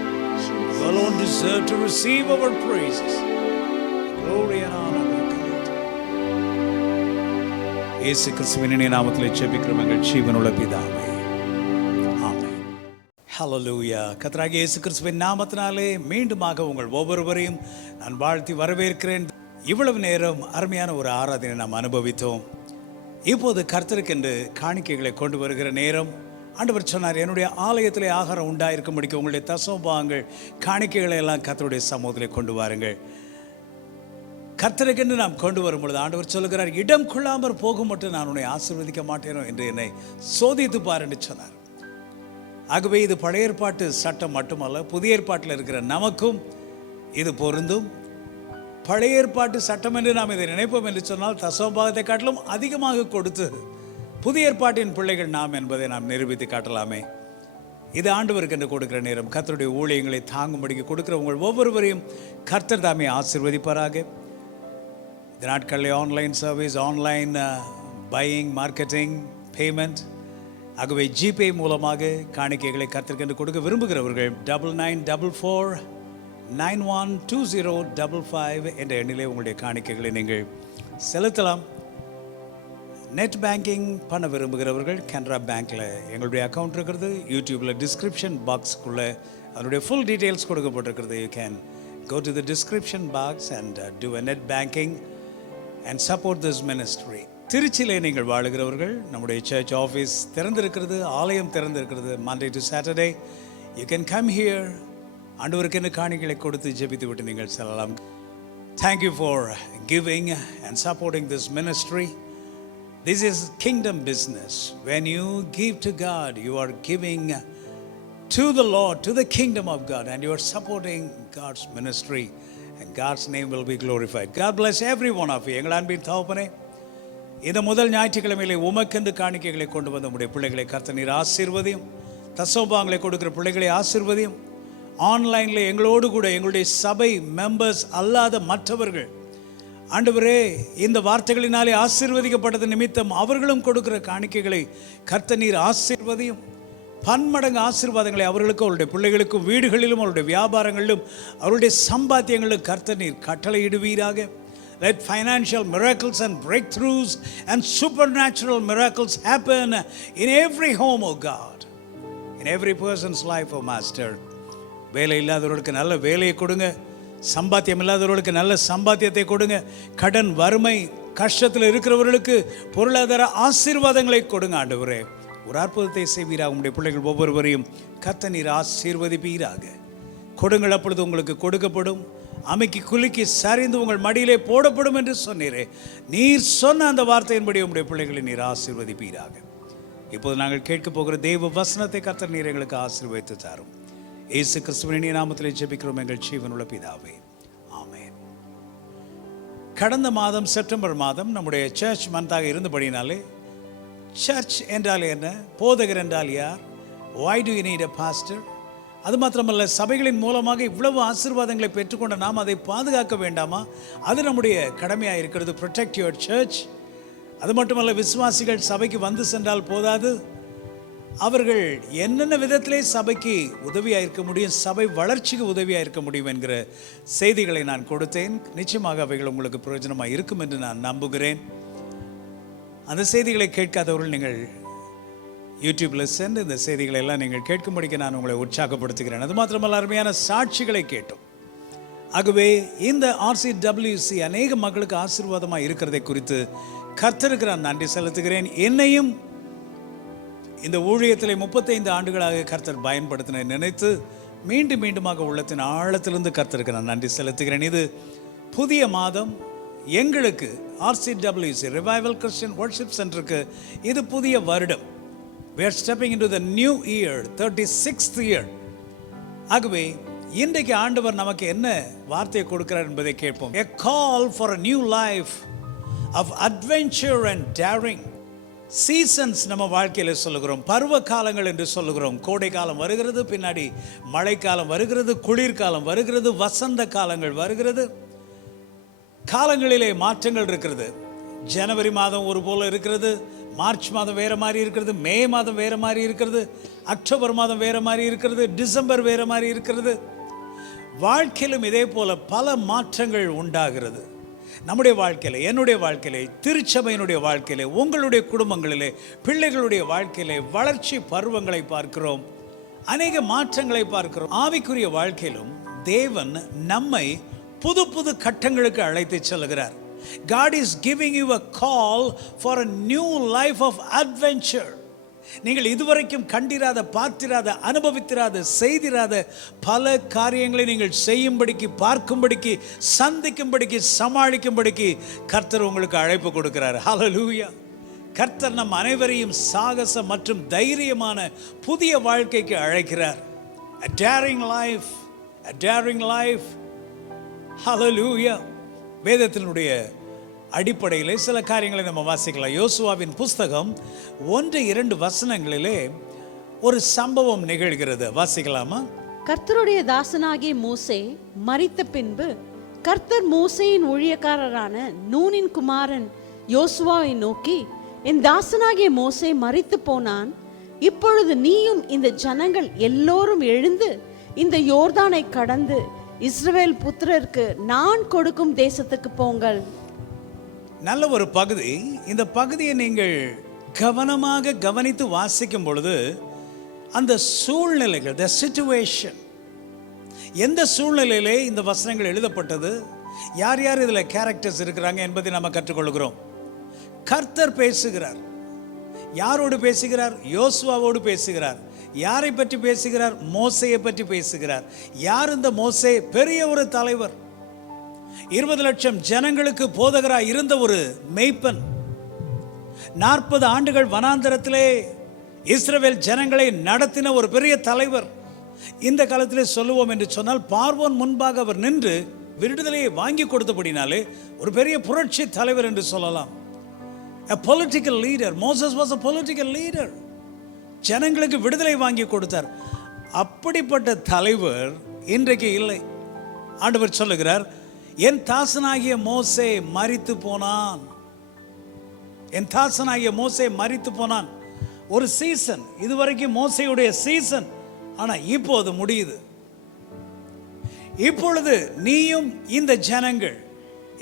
You alone deserve to receive our praises. Glory and honor, O God. இயேசு கிறிஸ்துவின் நாமத்திலே ஜெபிக்கிறோம் எங்கள் ஜீவனுள்ள பிதாவே. ஆமென். ஹல்லேலூயா. கர்த்தராகிய இயேசு கிறிஸ்துவின் நாமத்தினாலே மீண்டுமாக உங்கள் ஒவ்வொருவரையும் நான் வாழ்த்தி வரவேற்கிறேன். இவ்வளவு நேரம் அருமையான ஒரு ஆராதனை நாம் அனுபவித்தோம். இப்போது கர்த்தருக்கென்று காணிக்கைகளை கொண்டு வருகிற நேரம். ஆண்டவர் சொன்னார், என்னுடைய ஆலயத்திலே ஆகாரம் உண்டாயிருக்கும்படிக்கு உங்களுடைய தசமபாகங்கள் காணிக்கைகளை எல்லாம் கர்த்தருடைய சமூகத்திலே கொண்டு வாருங்கள். கர்த்தருக்கென்று நாம் கொண்டு வரும் பொழுது ஆண்டவர் சொல்லுகிறார், இடம் கொள்ளாமற் போகும் மட்டும் நான் உன்னை ஆசீர்வதிக்க மாட்டேனோ என்று என்னை சோதித்து பார் என்று சொன்னார். ஆகவே இது பழைய ஏற்பாட்டு சட்டம் மட்டுமல்ல, புதிய ஏற்பாட்டில் இருக்கிற நமக்கும் இது பொருந்தும். பழைய ஏற்பாட்டு சட்டம் என்று நாம் இதை நினைப்போம் என்று சொன்னால், தசமபாகத்தை காட்டிலும் அதிகமாக கொடுத்து புதிய ஏற்பாட்டின் பிள்ளைகள் நாம் என்பதை நாம் நிரூபித்து காட்டலாமே. இது ஆண்டவருக்கு என்று கொடுக்கிற நேரம். கர்த்தருடைய ஊழியங்களை தாங்கும்படிக்கு கொடுக்கிற உங்கள் ஒவ்வொருவரையும் கர்த்தர் தாமே ஆசீர்வதிப்பாராக. இந்த நாட்களில் online service, online buying, marketing, payment, ஆகவே ஜிபே மூலமாக காணிக்கைகளை கர்த்தருக்கு கொடுக்க விரும்புகிறவர்கள் 9944912055 என்ற எண்ணிலே உங்களுடைய காணிக்கைகளை நீங்கள் செலுத்தலாம். நெட் பேங்கிங் பண்ண விரும்புகிறவர்கள் கனரா பேங்க்கில் எங்களுடைய அக்கௌண்ட் இருக்கிறது. யூடியூப்பில் டிஸ்கிரிப்ஷன் பாக்ஸ்க்குள்ளே அதனுடைய ஃபுல் டீட்டெயில்ஸ் கொடுக்கப்பட்டிருக்கிறது. You can go to the description box and do a net banking and support this ministry. திருச்சியிலே நீங்கள் வாழுகிறவர்கள், நம்முடைய சர்ச் ஆஃபீஸ் திறந்திருக்கிறது, ஆலயம் திறந்திருக்கிறது. Monday to Saturday you can come here. ஆண்டவருக்கு என்ன காணிகளை கொடுத்து ஜெபித்து விட்டு நீங்கள் செல்லலாம். Thank you for giving and supporting this ministry. This is kingdom business. When you give to God, you are giving to the Lord, to the kingdom of God, and you are supporting God's ministry, and God's name will be glorified. God bless every one of you. எங்கள் அன்பின் தகப்பனே, இந்த முதல் ஞாயிற்றுக்கிழமையிலே உமக்கென்று காணிக்கைகளை கொண்டு வந்த உடைய பிள்ளைகளை கர்த்தர் நீர் ஆசீர்வதியும். தசோபாங்களை கொடுக்கிற பிள்ளைகளை ஆசீர்வதியும். ஆன்லைனில் எங்களோடு கூட எங்களுடைய சபை மெம்பர்ஸ் அல்லாத மற்றவர்கள் ஆண்டவரே இந்த வார்த்தைகளினாலே ஆசீர்வதிக்கப்பட்டது நிமித்தம் அவர்களும் கொடுக்கிற காணிக்கைகளை கர்த்தர் நீர் ஆசீர்வதியும். பன்மடங்கு ஆசீர்வாதங்களை அவர்களுக்கும் அவருடைய பிள்ளைகளுக்கும் வீடுகளிலும் அவருடைய வியாபாரங்களிலும் அவருடைய சம்பாத்தியங்களிலும் கர்த்தர் நீர் கட்டளையிடுவீராக. Let financial miracles and breakthroughs and supernatural miracles happen in every home, oh God, in every person's life, oh Master. வேலை இல்லாதவர்களுக்கு நல்ல வேலையை கொடுங்க. சம்பாத்தியம் இல்லாதவர்களுக்கு நல்ல சம்பாத்தியத்தை கொடுங்க. கடன், வறுமை, கஷ்டத்தில் இருக்கிறவர்களுக்கு பொருளாதார ஆசீர்வாதங்களை கொடுங்க. ஆண்டவரே, ஒரு அற்புதத்தை செய்வீராக. உங்களுடைய பிள்ளைகள் ஒவ்வொருவரையும் கர்த்தர் நீர் ஆசீர்வதிப்பீராக. கொடுங்கள், அப்பொழுது உங்களுக்கு கொடுக்கப்படும். அமைக்கி குலுக்கி சரிந்து உங்கள் மடியிலே போடப்படும் என்று சொன்னீரே. நீர் சொன்ன அந்த வார்த்தையின்படி உங்களுடைய பிள்ளைகளை நீர் ஆசீர்வதிப்பீராக. இப்போது நாங்கள் கேட்க போகிற தேவ வசனத்தை கர்த்தர் நீர் எங்களுக்கு ஆசீர்வதித்து தாரும். இயேசு கிறிஸ்துவின் நாமத்திலே ஜெபிக்கிறோம் எங்கள் ஜீவனுள்ள பிதாவே, ஆமென். கடந்த மாதம் செப்டம்பர் மாதம் நம்முடைய சர்ச் மந்தாக இருந்தபடினாலே, சர்ச் என்றால் என்ன, போதகர் என்றால் யார், why do you need a pastor, அது மாத்திரமல்ல சபைகளின் மூலமாக இவ்வளவு ஆசீர்வாதங்களை பெற்றுக்கொண்ட நாம் அதை பாதுகாக்க வேண்டாமா? அது நம்முடைய கடமையாக இருக்கிறது. Protect your search. அது மட்டுமல்ல, விசுவாசிகள் சபைக்கு வந்து சென்றால் போதாது, அவர்கள் என்னென்ன விதத்திலே சபைக்கு உதவியாக இருக்க முடியும், சபை வளர்ச்சிக்கு உதவியாக இருக்க முடியும் என்கிற செய்திகளை நான் கொடுத்தேன். நிச்சயமாக அவைகள் உங்களுக்கு பிரயோஜனமாக இருக்கும் என்று நான் நம்புகிறேன். அந்த செய்திகளை கேட்காதவர்கள் நீங்கள் யூடியூப்பில் சென்று இந்த செய்திகளை எல்லாம் நீங்கள் கேட்கும்படிக்கு நான் உங்களை உற்சாகப்படுத்துகிறேன். அது மாத்திரமல்ல, அருமையான சாட்சிகளை கேட்டோம். ஆகவே இந்த RCWC அநேக மக்களுக்கு ஆசீர்வாதமாக இருக்கிறதை குறித்து கர்த்தருக்கு நான் நன்றி செலுத்துகிறேன். என்னையும் இந்த ஊழியத்தில் 35 ஆண்டுகளாக கர்த்தர் பயன்படுத்தின நினைத்து மீண்டும் மீண்டுமாக உள்ளத்தின் ஆழத்திலிருந்து கர்த்தருக்கு நான் நன்றி செலுத்துகிறேன். இது புதிய மாதம் எங்களுக்கு RCWC ரிவைவல் கிறிஸ்டியன் வர்ஷிப் சென்டருக்கு இது புதிய வருடம். We are stepping into the new year, 36th year. ஆகவே இன்றைக்கு ஆண்டவர் நமக்கு என்ன வார்த்தையை கொடுக்கிறார் என்பதை கேட்போம். A call for a new life of adventure and daring. Seasons நம்ம வாழ்க்கையில் சொல்லுகிறோம், பருவ காலங்கள் என்று சொல்லுகிறோம். கோடை காலம் வருகிறது, பின்னாடி மழைக்காலம் வருகிறது, குளிர்காலம் வருகிறது, வசந்த காலங்கள் வருகிறது. காலங்களிலே மாற்றங்கள் இருக்கிறது. ஜனவரி மாதம் ஒரு போல இருக்கிறது, மார்ச் மாதம் வேறு மாதிரி இருக்கிறது, மே மாதம் வேறு மாதிரி இருக்கிறது, அக்டோபர் மாதம் வேறு மாதிரி இருக்கிறது, டிசம்பர் வேறு மாதிரி இருக்கிறது. வாழ்க்கையிலும் இதே போல பல மாற்றங்கள் உண்டாகிறது. நம்முடைய வாழ்க்கையில், என்னுடைய வாழ்க்கையிலே, திருச்சபையினுடைய வாழ்க்கையிலே, உங்களுடைய குடும்பங்களிலே, பிள்ளைகளுடைய வாழ்க்கையிலே வளர்ச்சி பருவங்களை பார்க்கிறோம், அநேக மாற்றங்களை பார்க்கிறோம். ஆவிக்குரிய வாழ்க்கையிலும் தேவன் நம்மை புது புது கட்டங்களுக்கு அழைத்து செல்கிறார். God is giving you a call for a new life of adventure. நீங்கள் இதுவரைக்கும் கண்டிராத, பார்த்திராத, அனுபவித்திராத, செய்திராத பல காரியங்களை நீங்கள் செய்யும்படிக்கு, பார்க்கும்படிக்கு, சந்திக்கும்படிக்கு, சமாளிக்கும்படிக்கு கர்த்தர் உங்களுக்கு அழைப்பு கொடுக்கிறார். ஹல்லேலூயா. கர்த்தர் நம் அனைவரையும் சாகச மற்றும் தைரியமான புதிய வாழ்க்கைக்கு அழைக்கிறார். A daring life, a daring life. ஹல்லேலூயா. வேதத்தினுடைய அடிப்படையிலே சில காரியங்களை நம்ம வாசிக்கலாம். யோசுவாவின் புஸ்தகம் 1-2 வசனங்களிலே ஒரு சம்பவம் நிகழ்கிறது. வாசிக்கலாமா? கர்த்தருடைய தாசனாகிய மோசே மரித்த பின்பு கர்த்தர் மோசேயின் ஊழியக்காரரான நூனின் குமாரன் யோசுவாவை நோக்கி, என் தாசனாகிய மோசே மரித்து போனான். இப்பொழுது நீயும் இந்த ஜனங்கள் எல்லோரும் எழுந்து இந்த யோர்தானை கடந்து இஸ்ரவேல் புத்திரருக்கு நான் கொடுக்கும் தேசத்துக்கு போங்கள். நல்ல ஒரு பகுதி. இந்த பகுதியை நீங்கள் கவனமாக கவனித்து வாசிக்கும் பொழுது அந்த சூழ்நிலைகள், த சிச்சுவேஷன், எந்த சூழ்நிலையிலே இந்த வசனங்கள் எழுதப்பட்டது, யார் யார் இதில் கேரக்டர்ஸ் இருக்கிறாங்க என்பதை நம்ம கற்றுக்கொள்கிறோம். கர்த்தர் பேசுகிறார். யாரோடு பேசுகிறார்? யோசுவாவோடு பேசுகிறார். யாரை பற்றி பேசுகிறார்? மோசையை பற்றி பேசுகிறார். யார் இந்த மோசே? பெரிய ஒரு தலைவர், 20 லட்சம் ஜனங்களுக்கு போதகராய் இருந்த ஒரு மேய்ப்பன். 40 ஆண்டுகள் வனாந்தரத்திலே இஸ்ரவேல் ஜனங்களை நடத்தின ஒரு பெரிய தலைவர். இந்த காலத்திலே சொல்லுவோம் என்று சொன்னால், பார்வோன் முன்பாக அவர் நின்று விடுதலையை வாங்கி கொடுத்தபடினாலே ஒரு பெரிய புரட்சி தலைவர் என்று சொல்லலாம். A political leader. Moses was a political leader. ஜனங்களுக்கு விடுதலை வாங்கி கொடுத்தார். அப்படிப்பட்ட தலைவர் இன்றைக்கு இல்லை. ஆண்டவர் சொல்லுகிறார், என் தாசனாகிய மோசே மரித்து போனான். என் தாசனாகிய மோசே மரித்து போனான். ஒரு சீசன், இதுவரைக்கும் மோசையுடைய சீசன், ஆனா இப்போது முடியுது. இப்பொழுது நீயும் இந்த ஜனங்கள்,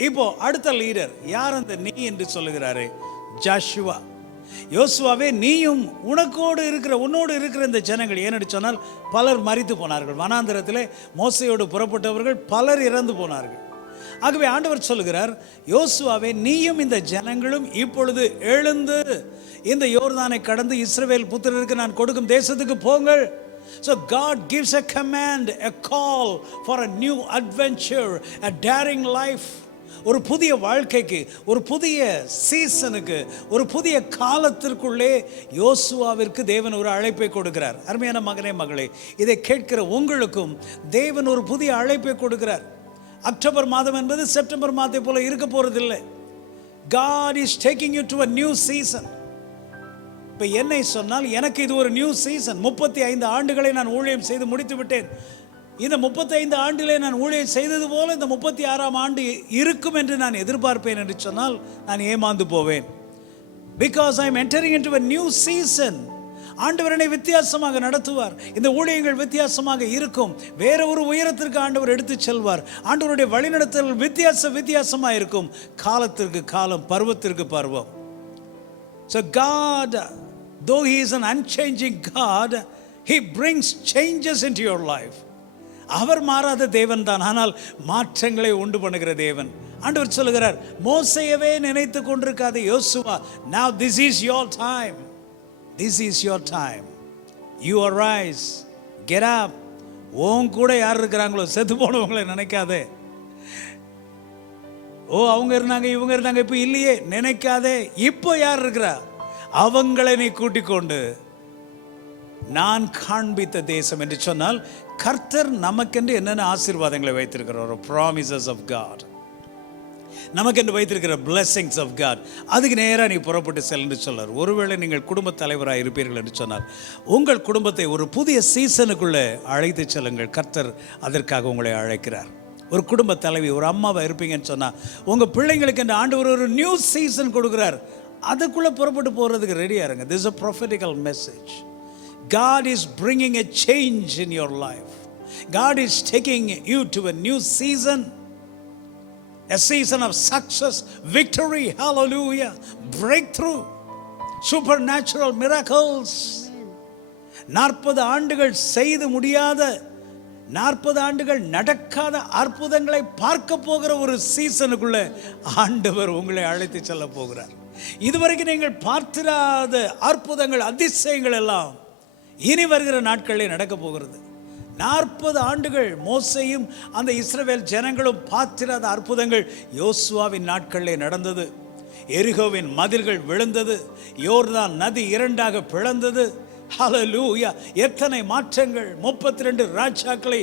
இப்போ அடுத்த லீடர் யார்? அந்த நீ என்று சொல்லுகிறாரு ஜாஷுவா. யோசுவாவே, நீயும் உன்னோடு இருக்கிற இந்த ஜனங்கள், ஏன்னு சொன்னால் பலர் மரித்து போனார்கள். வனாந்தரத்திலே மோசையோடு புறப்பட்டவர்கள் பலர் இறந்து போனார்கள். ஆகவே ஆண்டவர் சொல்லுகிறார், யோசுவாவே, நீயும் இந்த ஜனங்களும் இப்பொழுது எழுந்து இந்த யோர்தானை கடந்து இஸ்ரவேல் புத்திரருக்கு நான் கொடுக்கும் தேசத்துக்கு போங்கள். So God gives a command, a call for a new adventure, a daring life. ஒரு புதிய வாழ்க்கைக்கு, ஒரு புதிய சீசனுக்கு, ஒரு புதிய காலத்திற்குள்ளே யோசுவாவிற்கு தேவன் ஒரு அழைப்பை கொடுக்கிறார். அருமையான மகனே, மகளே, இதை கேட்கிற உங்களுக்கும் தேவன் ஒரு புதிய அழைப்பை கொடுக்கிறார். அக்டோபர் மாதம் என்பது செப்டம்பர் மாதத்தை போல இருக்க போறதில்லை. God is taking you to a new season. இப்போ என்னை சொன்னால், எனக்கு இது ஒரு நியூ சீசன். 35 ஆண்டுகளை நான் ஊழியம் செய்து முடித்து விட்டேன். இந்த 35 ஆண்டிலே நான் ஊழியம் செய்தது போல இந்த 36ஆம் ஆண்டு இருக்கும் என்று நான் எதிர்பார்ப்பேன் என்று சொன்னால் நான் ஏமாந்து போவேன். Because I am entering into a new season. ஆண்டவர் என்னை வித்தியாசமாக நடத்துவார். இந்த ஊழியங்கள் வித்தியாசமாக இருக்கும். வேற ஒரு உயரத்திற்கு ஆண்டவர் எடுத்து செல்வார். ஆண்டவருடைய வழிநடத்தல் வித்தியாசமாக இருக்கும். காலத்திற்கு காலம், பருவத்திற்கு பருவம். So God, though He is an unchanging God, He brings changes into your life. அவர் மாறாத தேவன் தான், ஆனால் மாற்றங்களை உண்டு பண்ணுகிற தேவன். ஆண்டவர் சொல்லுகிறார், மோசேயவே நினைத்து கொண்டிருக்காத யோசுவா, now this is your time. This is your time. You arise, get up. உன் கூட யார் இருக்கிறாங்களோ செத்து போனவங்களை நினைக்காதே. அவங்க இருந்தாங்க, இவங்க இருந்தாங்க, இப்போ இல்லையே நினைக்காதே. இப்போ யார் இருக்கிறா? அவங்களை நீ கூட்டிக் கொண்டு நான் காண்பித்த தேசம் என்று சொன்னால், கர்த்தர் நமக்கென்று என்னென்ன ஆசீர்வாதங்களை வைத்திருக்கிறார், ப்ராமிசஸ் ஆஃப் காட், நமக்கென்று வைத்திருக்கிற பிளெஸிங்ஸ் ஆஃப் காட், அதுக்கு நேராக நீ புறப்பட்டு செல் என்று சொன்னார். ஒருவேளை நீங்கள் குடும்ப தலைவராக இருப்பீர்கள் என்று சொன்னால், உங்கள் குடும்பத்தை ஒரு புதிய சீசனுக்குள்ளே அழைத்து செல்லுங்கள். கர்த்தர் அதற்காக உங்களை அழைக்கிறார். ஒரு குடும்ப தலைவி, ஒரு அம்மாவை இருப்பீங்கன்னு சொன்னால், உங்கள் பிள்ளைங்களுக்கு என்று ஆண்டவர் ஒரு நியூ சீசன் கொடுக்குறார். அதுக்குள்ளே புறப்பட்டு போகிறதுக்கு ரெடியாக இருங்க. This is a prophetical message. God is bringing a change in your life. God is taking you to a new season, a season of success, victory, hallelujah, breakthrough, supernatural miracles. 40 ஆண்டுகள் செய்து முடியாத, 40 ஆண்டுகள் நடக்காத அற்புதங்களை பார்க்க போகிற ஒரு சீசனுக்குள்ள ஆண்டவர் உங்களை அழைத்து செல்ல போகிறார். இதுவரைக்கும் நீங்கள் பார்த்திராத அற்புதங்கள், அதிசயங்கள் எல்லாம் இனி வருகிற நாட்களில் நடக்க போகிறது. 40 ஆண்டுகள் மோசேயும் அந்த இஸ்ரவேல் ஜனங்களும் பார்த்திராத அற்புதங்கள் யோசுவாவின் நாட்களிலே நடந்தது. எரிகோவின் மதில்கள் விழுந்தது, யோர்தான் நதி 2ஆக பிளந்தது. ஹல்லேலூயா! எத்தனை மாற்றங்கள்! 32 ராஜாக்களை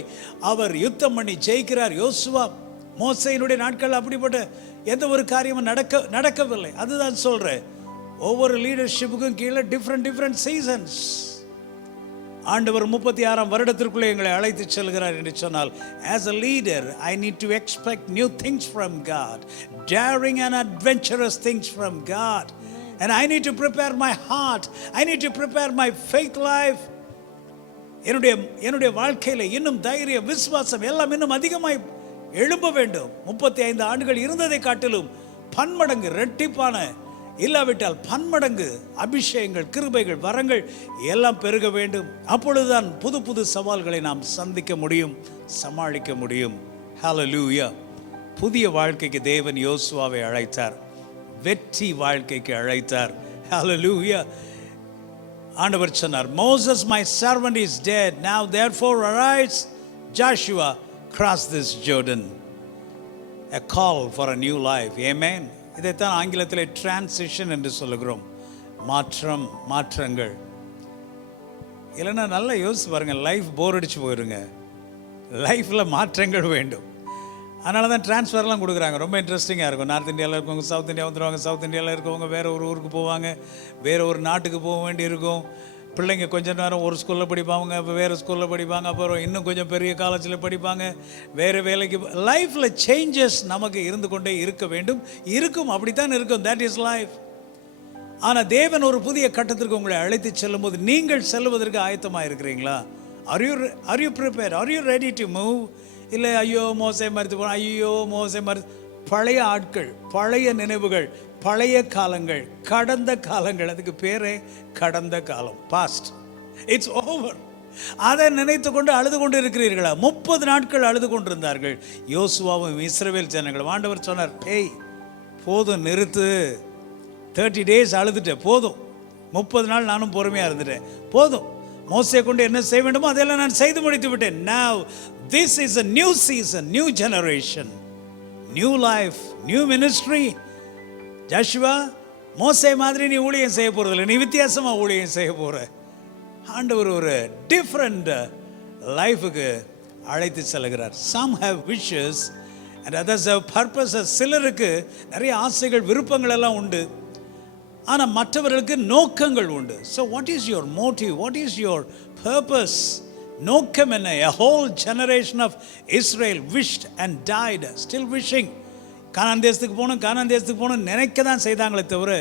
அவர் யுத்தம் பண்ணி ஜெயிக்கிறார் யோசுவா. மோசேயினுடைய நாட்கள் அப்படிப்பட்ட எந்த ஒரு காரியமும் நடக்கவில்லை. அதுதான் சொல்கிறேன், ஒவ்வொரு லீடர்ஷிப்புக்கும் கீழே டிஃப்ரெண்ட் சீசன்ஸ். ஆண்டவர் 36ஆம் வருடத்திற்குள்ளே எங்களை அழைத்து செல்கிறார் என்று சொன்னால், as a leader I need to expect new things from God, daring and adventurous things from God, and I need to prepare my heart, I need to prepare my faith life. என்னுடைய வாழ்க்கையில் இன்னும் தைரியம், விசுவாசம் எல்லாம் இன்னும் அதிகமாய் எழும்ப வேண்டும். 35 ஆண்டுகள் இருந்ததை காட்டிலும் பன்மடங்கு இரட்டிப்பான, இல்லாவிட்டால் பன்மடங்கு அபிஷேகங்கள், கிருபைகள், வரங்கள் எல்லாம் பெருக வேண்டும். அப்பொழுதுதான் புது புது சவால்களை நாம் சந்திக்க முடியும், சமாளிக்க முடியும். ஹல்லேலூயா. புதிய வாழ்க்கைக்கு தேவன் யோசுவாவை அழைத்தார், வெற்றி வாழ்க்கைக்கு அழைத்தார். ஹல்லேலூயா. ஆண்டவர் சொன்னார், Moses my servant is dead, now therefore arise Joshua, cross this Jordan. A call for a new life. Amen. இதைத்தான் ஆங்கிலத்தில் டிரான்சிஷன் என்று சொல்லுகிறோம். மாற்றங்கள். இல்லைன்னா நல்லா யோசிச்சு பாருங்கள், லைஃப் போர் அடிச்சு போயிருங்க. லைஃப்பில் மாற்றங்கள் வேண்டும். அதனால தான் ட்ரான்ஸ்ஃபர்லாம் கொடுக்குறாங்க. ரொம்ப இன்ட்ரெஸ்டிங்காக இருக்கும். நார்த் இந்தியாவில் இருக்கவங்க சவுத் இந்தியா வந்துடுவாங்க, சவுத் இந்தியாவில் இருக்கவங்க வேறு ஒரு ஊருக்கு போவாங்க, வேறு ஒரு நாட்டுக்கு போக வேண்டி இருக்கும். பிள்ளைங்க கொஞ்சம் நேரம் ஒரு ஸ்கூலில் படிப்பாங்க, அப்போ வேறு ஸ்கூலில் படிப்பாங்க, அப்புறம் இன்னும் கொஞ்சம் பெரிய காலேஜில் படிப்பாங்க, வேறு வேலைக்கு. லைஃப்பில் சேஞ்சஸ் நமக்கு இருந்து கொண்டே இருக்க வேண்டும், இருக்கும், அப்படித்தான் இருக்கும். That is life. ஆனால் தேவன் ஒரு புதிய கட்டத்திற்கு உங்களை அழைத்து செல்லும் போது நீங்கள் செல்வதற்கு ஆயத்தமாக இருக்கிறீங்களா? Are you prepared? Are you ready to move? இல்லை ஐயோ மோசே மறுத்து போன, ஐயோ மோசே மறுத்து, பழைய ஆட்கள், பழைய நினைவுகள், பழைய காலங்கள், கடந்த காலங்கள், அதுக்கு பேரே கடந்த காலம், பாஸ்ட், இட்ஸ் ஓவர். அதை நினைத்து கொண்டு அழுது கொண்டு இருக்கிறீர்களா? 30 நாட்கள் அழுது கொண்டிருந்தார்கள் யோசுவாவும் இஸ்ரவேல் ஜனங்களும். ஆண்டவர் சொன்னார், ஏய் போதும், நிறுத்து. 30 days அழுதுட்டேன், போதும். 30 நாள் நானும் பொறுமையாக இருந்துட்டேன், போதும். மோசே கொண்டு என்ன செய்ய வேண்டுமோ அதெல்லாம் நான் செய்து முடித்து விட்டேன். Now this is a new season, new generation, new life, new ministry. Joshua, மோசே மாதிரி நீ ஊழியம் செய்ய போறதில்லை, நீ வித்தியாசமாக ஊழியம் செய்ய போற. ஆண்டவர் ஒரு டிஃப்ரெண்ட் லைஃபுக்கு அழைத்து செல்கிறார். Some have wishes and others have purposes. சிலருக்கு நிறைய ஆசைகள், விருப்பங்கள் எல்லாம் உண்டு, ஆனால் மற்றவர்களுக்கு நோக்கங்கள் உண்டு. So what is your motive? What is your purpose? நோக்கம் என்ன? A whole generation of Israel wished and died, still wishing. கானான் தேசத்துக்கு போகணும் நினைக்க தான் செய்தாங்களே தவிர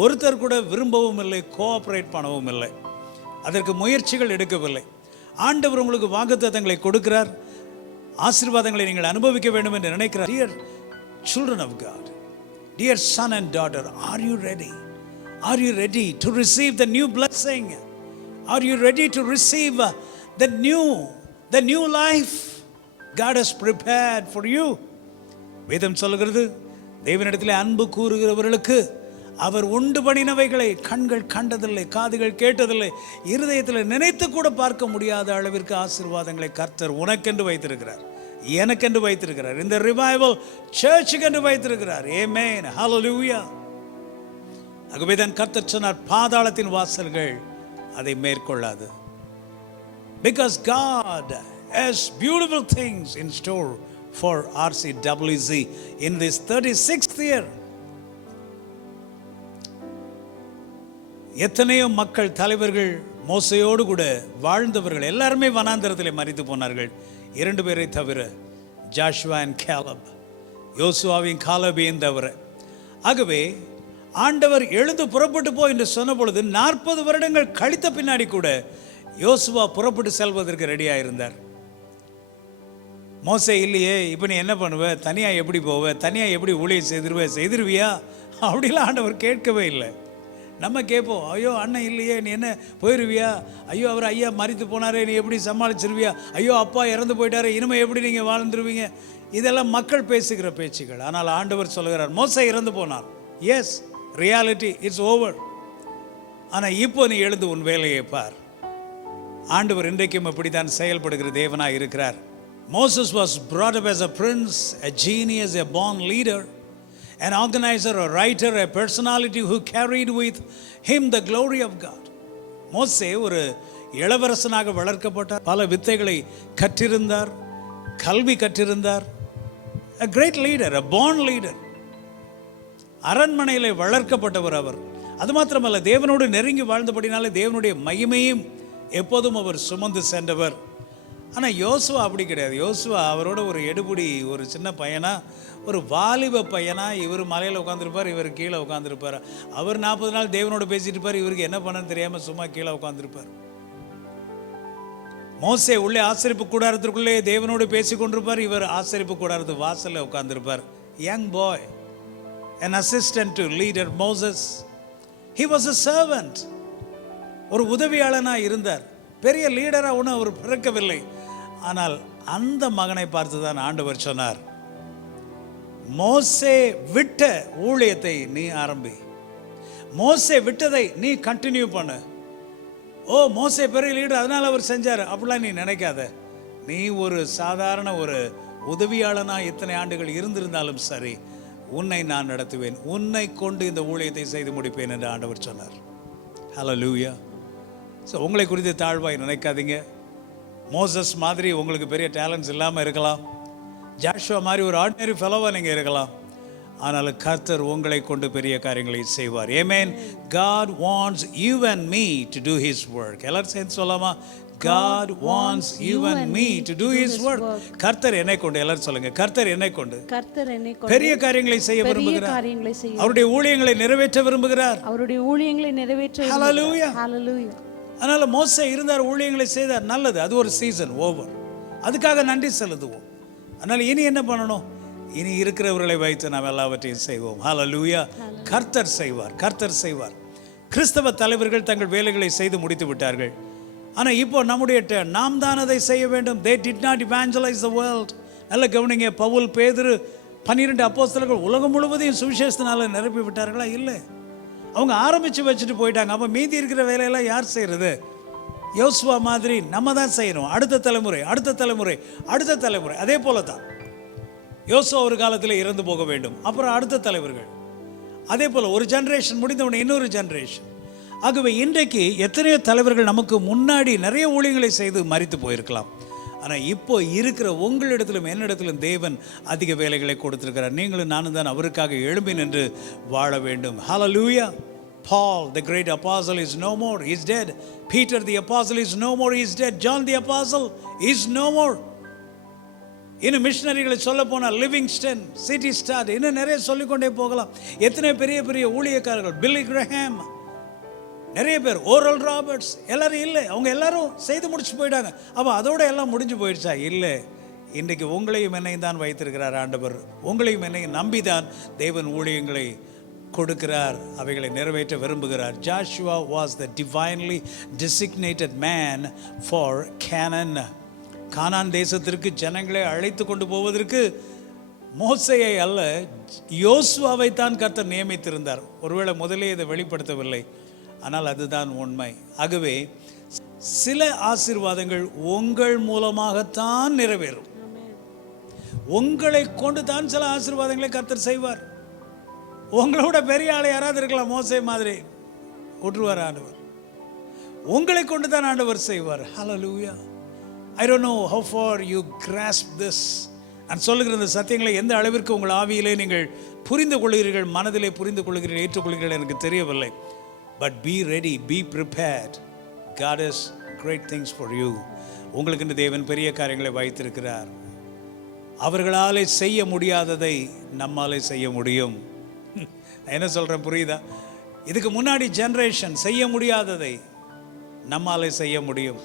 ஒருத்தர் கூட விரும்பவும் இல்லை, கோஆப்ரேட் பண்ணவும் இல்லை, அதற்கு முயற்சிகள் எடுக்கவில்லை. ஆண்டவர் உங்களுக்கு வாக்குத்தத்தங்களை கொடுக்கிறார், ஆசீர்வாதங்களை நீங்கள் அனுபவிக்க வேண்டும் என்று நினைக்கிறார். Dear children of God, dear son and daughter, are you ready? Are you ready to receive the new blessing? Are you ready to receive the new life God has prepared for you? வேதம் சொல்லுகிறது, தேவனிடத்தில் அன்பு கூறுகிறவர்களுக்கு அவர் உண்டு பண்ணினவைகளை கண்கள் கண்டதில்லை, காதுகள் கேட்டதில்லை, இருதயத்தில் நினைத்து கூட பார்க்க முடியாத அளவிற்கு ஆசீர்வாதங்களை கர்த்தர் உனக்கென்று வைத்திருக்கிறார், எனக்கென்று வைத்திருக்கிறார், இந்த ரிவைவல் சர்ச்சுக்கென்று வைத்திருக்கிறார். ஆமென், ஹல்லேலூயா. ஆகவே தான் கர்த்தர் சொன்னார், பாதாளத்தின் வாசல்கள் அதை மேற்கொள்ளாது. Because God has beautiful things in store for RCWC in this 36th year. எத்தனையோ மக்கள், தலைவர்கள், மோசையோடு கூட வாழ்ந்தவர்கள் எல்லாருமே வனாந்தரத்திலே மரித்து போனார்கள், 2 பேரை தவிர, ஜாஷுவா அண்ட் கேலப், யோசுவாவின் காலபையும் தவிர. ஆகவே ஆண்டவர் எழுந்து புறப்பட்டு போ என்று சொன்ன பொழுது 40 வருடங்கள் கழித்த பின்னாடி கூட யோசுவா புறப்பட்டு செல்வதற்கு ரெடியாக இருந்தார். மோசே இல்லையே, இப்போ நீ என்ன பண்ணுவ, தனியாக எப்படி போவ, தனியாக எப்படி ஊழியம் செய்திருவியா அப்படிலாம் ஆண்டவர் கேட்கவே இல்லை. நம்ம கேட்போம், ஐயோ அண்ணன் இல்லையே, நீ என்ன போயிடுவியா, ஐயோ அவர் ஐயா மரித்து போனாரே, நீ எப்படி சமாளிச்சிருவியா, ஐயோ அப்பா இறந்து போயிட்டாரே, இனிமேல் எப்படி நீங்கள் வாழ்ந்துருவீங்க. இதெல்லாம் மக்கள் பேசுகிற பேச்சுகள். ஆனால் ஆண்டவர் சொல்லுகிறார், மோசே இறந்து போனார், எஸ், ரியாலிட்டி, இட்ஸ் ஓவர். ஆனால் இப்போ நீ எழுந்து உன் வேலையை பார். ஆண்டவர் இன்றைக்கும் இப்படித்தான் செயல்படுகிற தேவனாக இருக்கிறார். Moses was brought up as a prince, a genius, a born leader, an organizer, a writer, a personality who carried with him the glory of God. மோசே ஒரு இளவரசனாக வளர்க்கப்பட்டார், பல வித்தைகளை கற்றிருந்தார், கல்வி கற்றிருந்தார், a great leader, a born leader. அரண்மனையிலே வளர்க்கப்பட்டவர் அவர். அது மாத்திரமல்ல, தேவனோடு நெருங்கி வாழ்ந்தபடினாலே தேவனுடைய மகிமையும் எப்போதும் அவர் சுமந்து சென்றவர். ஆனால் யோசுவா அப்படி கிடையாது. யோசுவா அவரோட ஒரு எடுபடி, ஒரு சின்ன பையனா, ஒரு வாலிப பையனா. இவர் மலையில் உட்காந்துருப்பார், இவர் கீழே உட்காந்துருப்பார். அவர் 40 நாள் தேவனோட பேசிட்டு இருப்பார், இவருக்கு என்ன பண்ணன்னு தெரியாமல் சும்மா கீழே உட்காந்துருப்பார். மோசே உள்ளே ஆசரிப்பு கூடாரத்திற்குள்ளே தேவனோடு பேசி கொண்டிருப்பார், இவர் ஆசரிப்பு கூடாரத்து வாசலில் உட்கார்ந்திருப்பார். Young boy, an assistant to leader Moses. He was a servant. ஒரு உதவியாளனாக இருந்தார். பெரிய லீடராக ஒன்றும் அவர் பிறக்கவில்லை. ஆனால் அந்த மகனை பார்த்து தான் ஆண்டவர் சொன்னார், மோசே விட்ட ஊழியத்தை நீ ஆரம்பி, மோசே விட்டதை நீ கண்டினியூ பண்ணு. ஓ, மோசே பெரிய லீடர் அதனால் அவர் செஞ்சார் அப்படிலாம் நீ நினைக்காத. நீ ஒரு சாதாரண ஒரு உதவியாளனாக இத்தனை ஆண்டுகள் இருந்திருந்தாலும் சரி, உன்னை நான் நடத்துவேன், உன்னை கொண்டு இந்த ஊழியத்தை செய்து முடிப்பேன் என்று ஆண்டவர் சொன்னார். ஹல்லேலூயா. ஸோ உங்களை குறித்து தாழ்வாய் நினைக்காதீங்க. மோசஸ் மாதிரி உங்களுக்கு பெரிய டேலண்ட்ஸ் இல்லாமல் இருக்கலாம், ஜாஷுவா மாதிரி ஒரு ஆர்டினரி ஃபெலோவாக நீங்கள் இருக்கலாம். ஆனால் கர்த்தர் உங்களை கொண்டு பெரிய காரியங்களை செய்வார். ஆமென். God wants you and me to do his work. எல்லாரும் சேர்ந்து சொல்லலாமா? God wants you and me to do his work. கர்த்தர் என்னை கொண்டு, எல்லாரும் சொல்லுங்க, கர்த்தர் என்னை கொண்டு பெரிய காரியங்களை செய்ய விரும்புகிறார். அவருடைய ஊழியங்களை நிறைவேற்ற விரும்புகிறார். ஹல்லேலூயா. அதனால மோசே இருந்தார், ஊழியங்களை செய்தார், நல்லது. அது ஒரு சீசன் ஓவர், அதுக்காக நன்றி செலுத்துவோம். அதனால இனி என்ன பண்ணணும்? இனி இருக்கிறவர்களை வைத்து நாம் எல்லாவற்றையும் செய்வோம். ஹல்லேலூயா. கர்த்தர் செய்வார், கர்த்தர் செய்வார். கிறிஸ்தவ தலைவர்கள் தங்கள் வேலைகளை செய்து முடித்து விட்டார்கள். ஆனால் இப்போ நம்முடைய நாம் தான் அதை செய்ய வேண்டும். They did not evangelize the world. நல்ல கவனிங்க, பவுல், பேதுரு, 12 அப்போஸ்தலர்கள் உலகம் முழுவதையும் சுவிசேஷத்தினால நிரப்பி விட்டார்களா? இல்லை, அவங்க ஆரம்பித்து வச்சுட்டு போயிட்டாங்க. அப்போ மீதி இருக்கிற வேலையெல்லாம் யார் செய்கிறது? யோசுவா மாதிரி நம்ம தான் செய்யணும். அடுத்த தலைமுறை, அடுத்த தலைமுறை, அடுத்த தலைமுறை. அதே போல தான் யோசுவா ஒரு காலத்தில் இறந்து போக வேண்டும், அப்புறம் அடுத்த தலைவர்கள். அதே போல் ஒரு ஜென்ரேஷன் முடிந்தவுடனே இன்னொரு ஜென்ரேஷன். ஆகவே இன்றைக்கு எத்தனையோ தலைவர்கள் நமக்கு முன்னாடி நிறைய ஊழியங்களை செய்து மரித்து போயிருக்கலாம். ஆனால் இப்போ இருக்கிற உங்களிடத்திலும் என்னிடத்திலும் தேவன் அதிக வேலைகளை கொடுத்திருக்கிறார். நீங்களும் நானும் தான் அவருக்காக எழும்பி நின்று வாழ வேண்டும். ஹல்லேலூயா. Paul the great apostle is no more, he is dead. Peter the apostle is no more, he is dead. John the apostle is no more. இன்னும் மிஷனரிகளை சொல்ல போனால் லிவிங்ஸ்டன், சிட்டி ஸ்டார், இன்னும் நிறைய சொல்லிக்கொண்டே போகலாம். எத்தனை பெரிய பெரிய ஊழியக்காரர்கள், பில்லி கிரஹாம், நிறைய பேர், ஓரல் ராபர்ட்ஸ், எல்லாரும் இல்லை, அவங்க எல்லாரும் செய்து முடிச்சு போயிட்டாங்க. அப்போ அதோட எல்லாம் முடிஞ்சு போயிடுச்சா? இல்லை. இன்றைக்கு உங்களையும் என்னையும் தான் வைத்திருக்கிறார் ஆண்டவர். உங்களையும் என்னையும் நம்பிதான் தேவன் ஊழியங்களை கொடுக்கிறார், அவைகளை நிறைவேற்ற விரும்புகிறார். Joshua was the divinely designated man for Canaan. கானான் தேசத்திற்கு ஜனங்களை அழைத்து கொண்டு போவதற்கு மோசேயை அல்ல, யோசுவாவை தான் கர்த்தர் நியமித்திருந்தார். ஒருவேளை முதலே இதை வெளிப்படுத்தவில்லை, ஆனால் அதுதான் உண்மை. ஆகவே சில ஆசீர்வாதங்கள் உங்கள் மூலமாகத்தான் நிறைவேறும். உங்களை கொண்டு தான் சில ஆசீர்வாதங்களை கர்த்தர் செய்வார். உங்களோட பெரிய ஆளை யாராவது இருக்கலாம், மோசே மாதிரி விட்டுருவார் ஆண்டவர். உங்களை கொண்டு தான் ஆண்டவர் செய்வார். ஹல்லேலூயா. I don't know how far you grasp this. நான் சொல்லுகிற இந்த சத்தியங்களை எந்த அளவிற்கு உங்கள் ஆவியிலே நீங்கள் புரிந்து கொள்கிறீர்கள், மனதிலே புரிந்து கொள்கிறீர்கள், ஏற்றுக்கொள்கிறீர்கள் எனக்கு தெரியவில்லை. But be ready, be prepared. God has great things for you. உங்களுக்கு இந்த தேவன் பெரிய காரியங்களை வைத்திருக்கிறார். அவர்களாலே செய்ய முடியாததை நம்மாலே செய்ய முடியும். என்ன சொல்கிறேன் புரியுதா? இதுக்கு முன்னாடி ஜெனரேஷன் செய்ய முடியாததை நம்மாலே செய்ய முடியும்.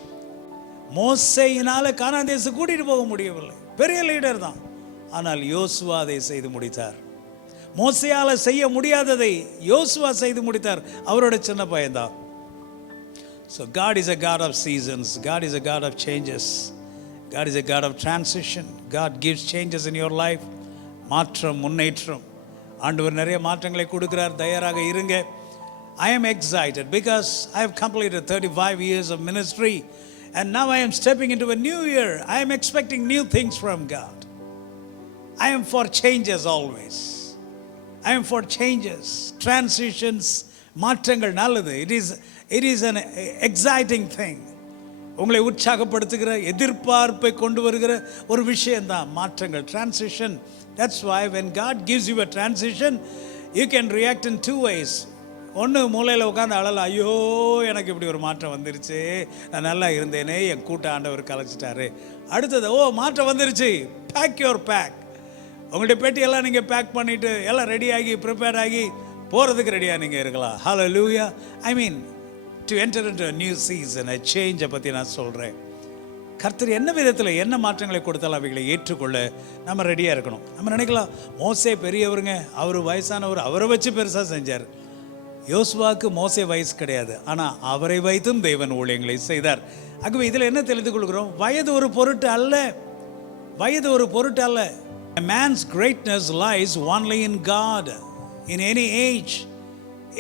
மோசேயினால கானான் தேசம் கூட்டிட்டு போக முடியவில்லை, பெரிய லீடர் தான். ஆனால் யோசுவா அதை செய்து முடித்தார். மோசேயால செய்ய முடியாததை யோசுவா செய்து முடித்தார், அவரோட சின்ன பையன்தான். So God is a God of seasons. God is a God of changes. God is a God of transition. God gives changes in your life. மாற்றம், முன்னேற்றம். ஆண்டவர் நிறைய மாற்றங்களை கொடுக்கிறார், தயாராக இருங்க. I am excited because I have completed 35 years of ministry. And now I am stepping into a new year. I am expecting new things from God. I am for changes always. I am for changes, transitions, மாற்றங்கள் நல்லது. It is an exciting thing. உங்களை உற்சாகப்படுத்துகிற, எதிர்பார்ப்பை கொண்டு வருகிற ஒரு விஷயம்தான் மாற்றங்கள், transition. That's why when God gives you a transition, you can react in 2 ways. ஒன்று, மூலையில் உட்காந்து அழல, ஐயோ எனக்கு இப்படி ஒரு மாற்றம் வந்துருச்சு, நான் நல்லா இருந்தேனே, என் கூட்ட ஆண்டவர் கலைச்சிட்டாரு. அடுத்தது, ஓ மாற்றம் வந்துருச்சு, பேக் யுவர் பேக். உங்கள்கிட்ட பெட்டியெல்லாம் நீங்கள் பேக் பண்ணிவிட்டு எல்லாம் ரெடி ஆகி ப்ரிப்பேர் ஆகி போகிறதுக்கு ரெடியாக நீங்கள் இருக்கலாம். Hallelujah. I mean to enter into a new season, a சேஞ்சை பற்றி நான் சொல்கிறேன். கர்த்தர் என்ன விதத்தில் என்ன மாற்றங்களை கொடுத்தாலும் அவைகளை ஏற்றுக்கொள்ள நம்ம ரெடியாக இருக்கணும். நம்ம நினைக்கலாம், மோசே பெரியவருங்க, அவர் வயசானவர், அவரை வச்சு பெருசாக செஞ்சார். யோசுவாவுக்கு மோசே வயசு கிடையாது, ஆனால் அவரை வைத்தும் தேவன் ஊழியங்களை செய்தார். ஆகவே இதில் என்ன தெரிந்து கொள்கிறோம்? வயது ஒரு பொருட்டு அல்ல, வயது ஒரு பொருட்டு அல்ல. A man's greatness lies only in God. In any age,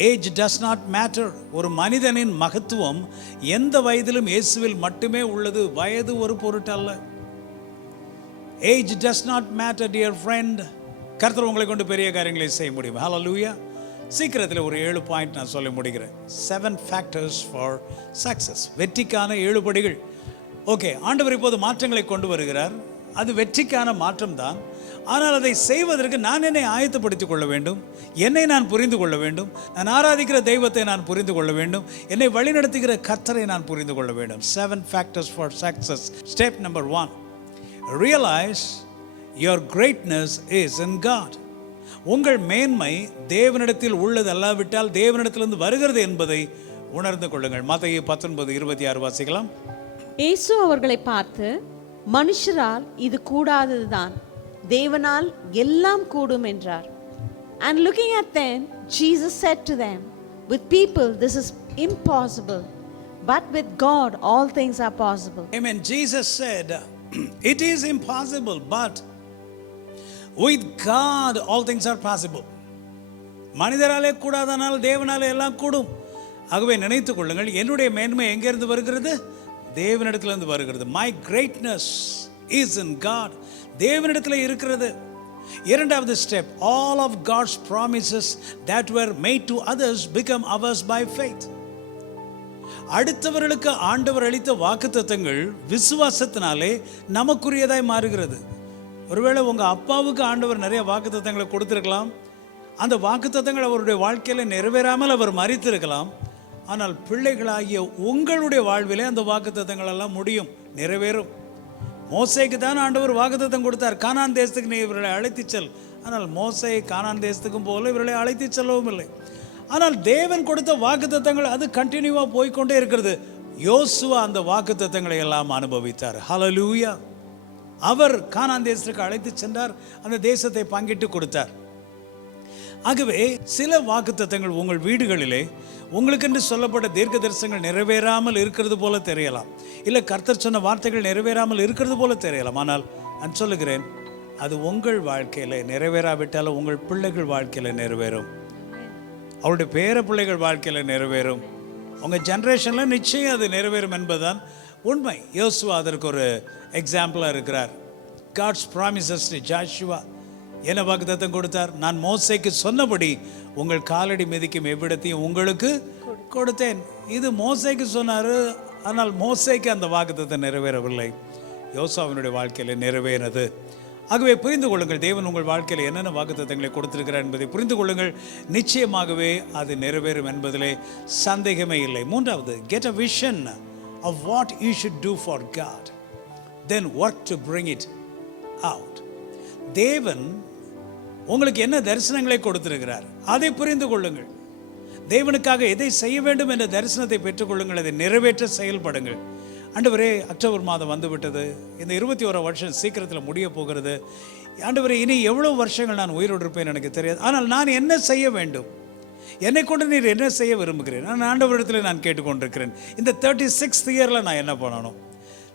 age does not matter. ஒரு மனிதனின் மகத்துவம் எந்த வயதிலும் இயேசுவில் மட்டுமே உள்ளது. வயது ஒரு பொருட்டு அல்ல. Age does not matter, dear friend. கர்த்தர் உங்களை கொண்டு பெரிய காரியங்களை செய்ய முடியும். ஹல்லேலூயா. சீக்கிரத்தில் ஒரு 7 பாயிண்ட் நான் சொல்ல முடிகிறேன். 7 factors for success. வெற்றிக்கான 7 படிகள். ஓகே, ஆண்டவர் இப்போது மாற்றங்களை கொண்டு வருகிறார். அது வெற்றிக்கான மாற்றம் தான். ஆனால் அதை செய்வதற்கு நான் என்னை ஆயத்தப்படுத்திக் கொள்ள வேண்டும், என்னை நான் புரிந்து கொள்ள வேண்டும், நான் ஆராதிக்கிற தெய்வத்தை நான் புரிந்து கொள்ள வேண்டும், என்னை வழிநடத்துகிற கர்த்தரை நான் புரிந்து கொள்ள வேண்டும். 7 factors for success. Step number 1, realize your greatness is in God. உங்கள் மேன்மை தேவனிடத்தில் உள்ளது அல்லாவிட்டால் தேவனிடத்திலிருந்து வருகிறது என்பதை உணர்ந்து கொள்ளுங்கள். மத்தேயு 19:26 வாசிக்கலாம். இயேசு அவர்களை பார்த்து, மனுஷரால் இது கூடாததுதான், தேவனால் எல்லாம் கூடும் என்றார். And looking at them, Jesus said to them, with people this is impossible, but with God all things are possible. Amen. Jesus said, it is impossible, but with God all things are possible. மனிதராலே கூடாதனால் தேவனாலே எல்லாம் கூடும். ஆகவே நினைத்துக் கொள்ளுங்கள், என்னுடைய மேன்மை எங்கிருந்து வருகிறது? தேவனிடத்திலிருந்து வருகிறது. My greatness is in God. தேவனிடத்தில் இருக்கிறது. இரண்டாவது step, all of God's promises that were made to others become ours by faith. அடுத்தவர்களுக்கு ஆண்டவர் அளித்த வாக்குத்தத்தங்கள் விசுவாசத்தினாலே நமக்குரியதாய் மாறுகிறது. ஒருவேளை உங்கள் அப்பாவுக்கு ஆண்டவர் நிறைய வாக்குத்தத்தங்களை கொடுத்திருக்கலாம். அந்த வாக்குத்தத்தங்கள் அவருடைய வாழ்க்கையில் நிறைவேறாமல் அவர் மரித்திருக்கலாம். ஆனால் பிள்ளைகளாகிய உங்களுடைய வாழ்விலே அந்த வாக்குத்தத்தங்கள் எல்லாம் முடியும், நிறைவேறும். மோசேக்கு தான் ஆண்டவர் வாக்குத்தத்தம் கொடுத்தார், கானான் தேசத்துக்கு நீ இவர்களை அழைத்து செல். ஆனால் மோசே கானான் தேசத்துக்கும் போல இவர்களை அழைத்து செல்லவும் இல்லை. ஆனால் தேவன் கொடுத்த வாக்குத்தத்தங்கள் அது கண்டினியூவாக போய்கொண்டே இருக்கிறது. யோசுவா அந்த வாக்குத்தத்தங்களை எல்லாம் அனுபவித்தார். ஹல்லேலூயா. அவர் கானான் தேசத்துக்கு அழைத்து சென்றார், அந்த தேசத்தை பங்கிட்டு கொடுத்தார். ஆகவே சில வாக்குத்தத்தங்கள் உங்கள் வீடுகளிலே உங்களுக்கென்று சொல்லப்பட்ட தீர்க்க தரிசனங்கள் நிறைவேறாமல் இருக்கிறது போல தெரியலாம், இல்லை கர்த்தர் சொன்ன வார்த்தைகள் நிறைவேறாமல் இருக்கிறது போல தெரியலாம். ஆனால் நான் சொல்லுகிறேன், அது உங்கள் வாழ்க்கையில் நிறைவேறாவிட்டாலும் உங்கள் பிள்ளைகள் வாழ்க்கையில் நிறைவேறும், அவருடைய பேர பிள்ளைகள் வாழ்க்கையில் நிறைவேறும், உங்கள் ஜென்ரேஷனில் நிச்சயம் அது நிறைவேறும் என்பதுதான் உண்மை. யோசுவா அதற்கு ஒரு எக்ஸாம்பிளாக இருக்கிறார். God's promises to Joshua. என்ன வாக்குத்தத்தம் கொடுத்தார்? நான் மோசேக்கு சொன்னபடி உங்கள் காலடி மிதிக்கும் எவ்விடத்தையும் உங்களுக்கு கொடுத்தேன். இது மோசேக்கு சொன்னார், ஆனால் மோசேக்கு அந்த வாக்குத்தத்தம் நிறைவேறவில்லை, யோசுவாவினுடைய வாழ்க்கையில் நிறைவேறது. ஆகவே புரிந்து கொள்ளுங்கள், தேவன் உங்கள் வாழ்க்கையில் என்னென்ன வாக்குத்தத்தங்களை கொடுத்திருக்கிறார் என்பதை புரிந்து கொள்ளுங்கள். நிச்சயமாகவே அது நிறைவேறும் என்பதிலே சந்தேகமே இல்லை. மூன்றாவது, get a vision of what you should do for God, then work to bring it out. தேவன் உங்களுக்கு என்ன தரிசனங்களை கொடுத்திருக்கிறார் அதை புரிந்து கொள்ளுங்கள். தேவனுக்காக எதை செய்ய வேண்டும் என்ற தரிசனத்தை பெற்றுக்கொள்ளுங்கள், அதை நிறைவேற்ற செயல்படுங்கள். ஆண்டவரே, அக்டோபர் மாதம் வந்துவிட்டது, இந்த 21 வருஷம் சீக்கிரத்தில் முடிய போகிறது. ஆண்டவரே, இனி எவ்வளோ வருஷங்கள் நான் உயிரோடு இருப்பேன் எனக்கு தெரியாது, ஆனால் நான் என்ன செய்ய வேண்டும், என்னை கொண்டு நீர் என்ன செய்ய விரும்புகிறேன், நான் ஆண்டவரிடத்தில் நான் கேட்டுக்கொண்டிருக்கிறேன். இந்த 36th இயரில் நான் என்ன பண்ணணும்?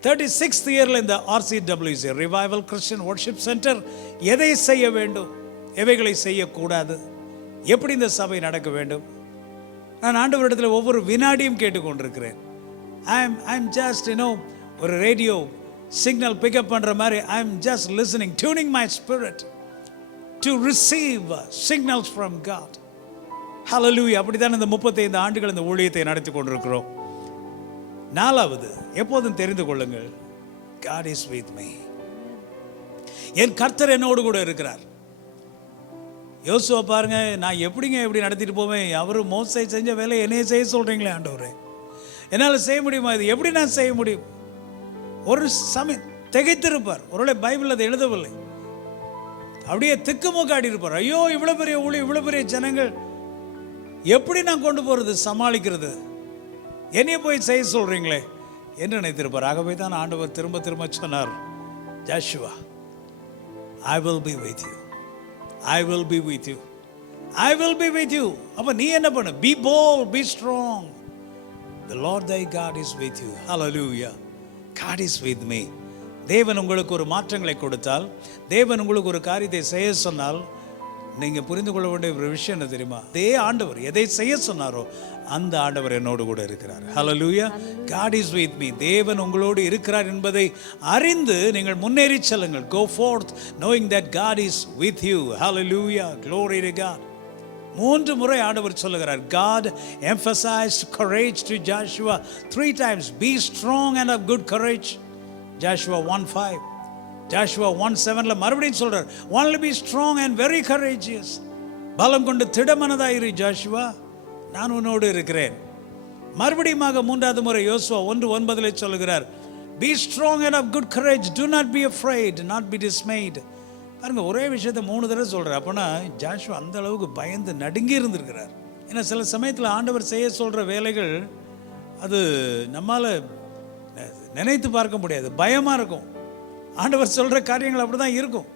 36th இயரில் இந்த RCWC revival Christian worship centre எதை செய்ய வேண்டும், எவைகளை செய்யக்கூடாது, எப்படி இந்த சபை நடக்க வேண்டும், நான் ஆண்டவரிடத்தில் ஒவ்வொரு வினாடியும் கேட்டுக்கொண்டிருக்கிறேன். ஐம் ஜஸ்ட் ஒரு ரேடியோ சிக்னல் பிக்கப் பண்ணுற மாதிரி I'm just listening, tuning my spirit to receive signals from God. Hallelujah. அப்படி தான் இந்த 35 ஆண்டுகள் இந்த ஊழியத்தை நடத்தி கொண்டிருக்கிறோம். நாலாவது, எப்போதும் தெரிந்து கொள்ளுங்கள், God is with me. என் கர்த்தர் என்னோடு கூட இருக்கிறார். யோசுவா பாருங்க, நான் எப்படி நடத்திட்டு போவேன், அவர் மோசே செஞ்ச வேலை என்னைய செய்ய சொல்கிறீங்களே ஆண்டவரே, என்னால் செய்ய முடியுமா, இது எப்படி நான் செய்ய முடியும்? ஒரு சமயம் திகைத்திருப்பார். ஒருவேளை பைபிள் அதை எழுதவில்லை, அப்படியே திக்குமுக்காடி இருப்பார். ஐயோ, இவ்வளோ பெரிய ஊழி, இவ்வளோ பெரிய ஜனங்கள், எப்படி நான் கொண்டு போகிறது, சமாளிக்கிறது, என்னைய போய் செய்ய சொல்கிறீங்களே என்று நினைத்திருப்பார். ஆகவே தான் ஆண்டவர் திரும்ப திரும்ப சொன்னார், Joshua, I will be with you. I will be with you. I will be with you. அப்ப நீ என்ன பண்ணு? Be bold, be strong. The Lord thy God is with you. Hallelujah. God is with me. தேவன் உங்களுக்கு ஒரு மாற்றங்களை கொடுத்தால், தேவன் உங்களுக்கு ஒரு காரியத்தை செய்ய சொன்னால், நீங்க புரிந்து கொள்ள வேண்டிய ஒரு விஷயம் என்ன தெரியுமா? அதே ஆண்டவர் எதை செய்ய சொன்னாரோ அந்த ஆண்டவர் என்னோடு கூட இருக்கிறார். Hallelujah. God is with me. தேவன் உங்களோடு இருக்கிறார் என்பதை அறிந்து நீங்கள் முன்னேறி செல்லுங்கள். Go forth knowing that God is with you. Hallelujah. Glory to God. 3 முறை ஆண்டவர் சொல்லுகிறார். God emphasized courage to Joshua 3 times. Be strong and of good courage. Joshua 1:5. Joshua 1:7 மறுபடியும் சொல்றார், only be strong and very courageous. பலம் கொண்டு திடமனதாயிரு Joshua, நான் உன்னோடு இருக்கிறேன். மறுபடியும் 3வது முறை யோசுவா 1:9 சொல்லுகிறார், be strong and of good courage, do not be afraid, not be dismayed. பாருங்க, ஒரே விஷயத்தை 3 தடவை சொல்றார். அப்பனா ஜாஷுவா அந்த அளவுக்கு பயந்து நடுங்கி இருந்திருக்கிறார். ஏன்னா சில சமயத்தில் ஆண்டவர் செய்ய சொல்ற வேலைகள் அது நம்மால நினைத்து பார்க்க முடியாது, பயமா இருக்கும். ஆண்டவர் சொல்கிற காரியங்கள் அப்படி தான் இருக்கும்.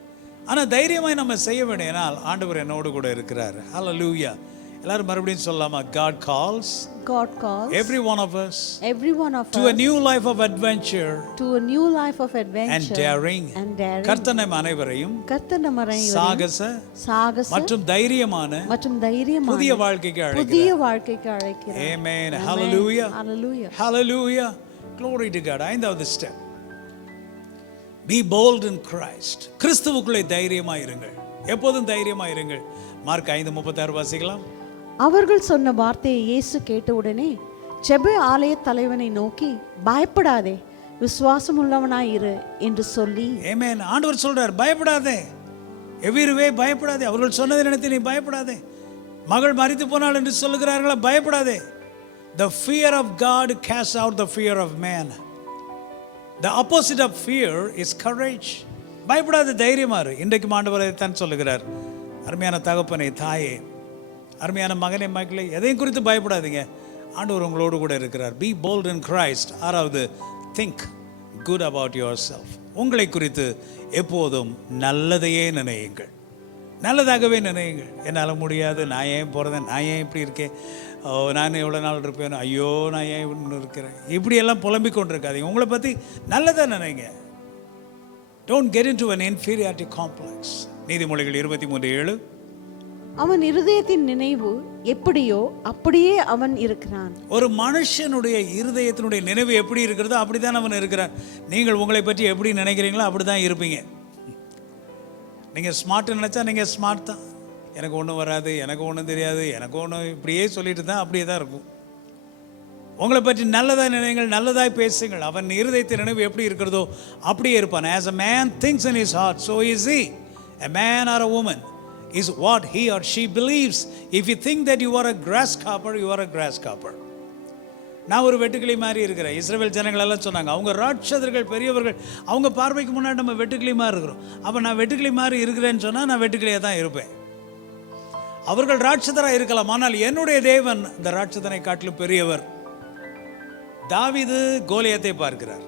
ஆனால் தைரியமாய் நம்ம செய்ய வேண்டியனால் ஆண்டவர் என்னோடு கூட இருக்கிறார். Hallelujah. எல்லாரும் மறுபடியும் சொல்லலாமா? God calls every one of us to a new life of adventure and daring. கர்த்தர் நம் அனைவரையும் சாகச மற்றும் தைரியமான புதிய வாழ்க்கைக்கு அழைக்கிறார். Amen. Hallelujah. Hallelujah. Glory to God. 5வது step, be bold in Christ. கிறிஸ்துவுக்குள்ளே தைரியமாயிருங்கள், எப்போதும் தைரியமாயிருங்கள். மார்க் 5:36 வாசிக்கலாம். அவர்கள் சொன்ன வார்த்தையை இயேசு கேட்டவுடனே ஜெப ஆலய தலைவனை நோக்கி, பயப்படாதே, விசுவாசம் உள்ளவனாயிரு என்று சொல்லி. ஆமென். ஆண்டவர் சொல்றார், பயப்படாதே, எவ்விருவே பயப்படாதே. அவர்கள் சொன்னதை நினைத்து நீ பயப்படாதே. மகள் மரித்து போனாள் என்று சொல்லுகிறார்களா, பயப்படாதே. The fear of God casts out the fear of man. The opposite of fear is courage. பயப்படாத, தைரியமாறு. இன்றைக்கு ஆண்டவர் தான் சொல்லுகிறார். அருமையான தகப்பனே, தாயே, அருமையான மகனே, மகளே, எதையும் குறித்து பயப்படாதீங்க, ஆண்டவர் உங்களோடு கூட இருக்கிறார். Be bold in Christ. 6வது, think good about yourself. உங்களை குறித்து எப்போதும் நல்லதையே நினையுங்கள், நல்லதாகவே நினையுங்கள். என்னால் முடியாது, நான் ஏன் போகிறேன், நான் ஏன் இப்படி இருக்கேன், நான் எவ்வளோ நாள் இருப்பேன், ஐயோ நான் ஏன் இன்னும் இருக்கிறேன், இப்படியெல்லாம் புலம்பிக் கொண்டிருக்காதீங்க. உங்களை பற்றி நல்லதாக நினைங்க. Don't get into an inferiority complex. நீதிமொழிகள் 23:7. அவன் இருதயத்தின் நினைவு எப்படியோ அப்படியே அவன் இருக்கிறான். ஒரு மனுஷனுடைய இருதயத்தினுடைய நினைவு எப்படி இருக்கிறதோ அப்படிதான் அவன் இருக்கிறான். நீங்கள் உங்களை பற்றி எப்படி நினைக்கிறீங்களோ அப்படி தான் இருப்பீங்க. நீங்கள் ஸ்மார்ட் நினச்சா நீங்கள் ஸ்மார்ட் தான். எனக்கு ஒன்றும் வராது, எனக்கு ஒன்றும் தெரியாது, எனக்கு ஒன்றும், இப்படியே சொல்லிட்டு தான் அப்படியே தான் இருக்கும். உங்களை பற்றி நல்லதாக நினைங்கள், நல்லதாய் பேசுங்கள். அவன் இருதயத்தின் நினைவு எப்படி இருக்கிறதோ அப்படியே இருப்பான். As a man thinks in his heart, so is he. A man or a woman is what he or she believes. If you think that you are a grasshopper, you are a grasshopper. நான் ஒரு வெட்டுக்கிளி மாதிரி இருக்கிறேன். இஸ்ரவேல் ஜனங்கள் எல்லாம் சொன்னாங்க, அவங்க ராட்சதர்கள், பெரியவர்கள், அவங்க பார்வைக்கு முன்னாடி நம்ம வெட்டுக்கிளி மாதிரி இருக்கிறோம். அப்போ நான் வெட்டுக்கிளி மாதிரி இருக்கிறேன்னு சொன்னால் நான் வெட்டுக்கிளியாக தான் இருப்பேன். அவர்கள் ராட்சதராக இருக்கலாம், ஆனால் என்னுடைய தேவன் இந்த ராட்சதனை காட்டிலும் பெரியவர். தாவீது கோலியாத்தை பார்க்கிறார்,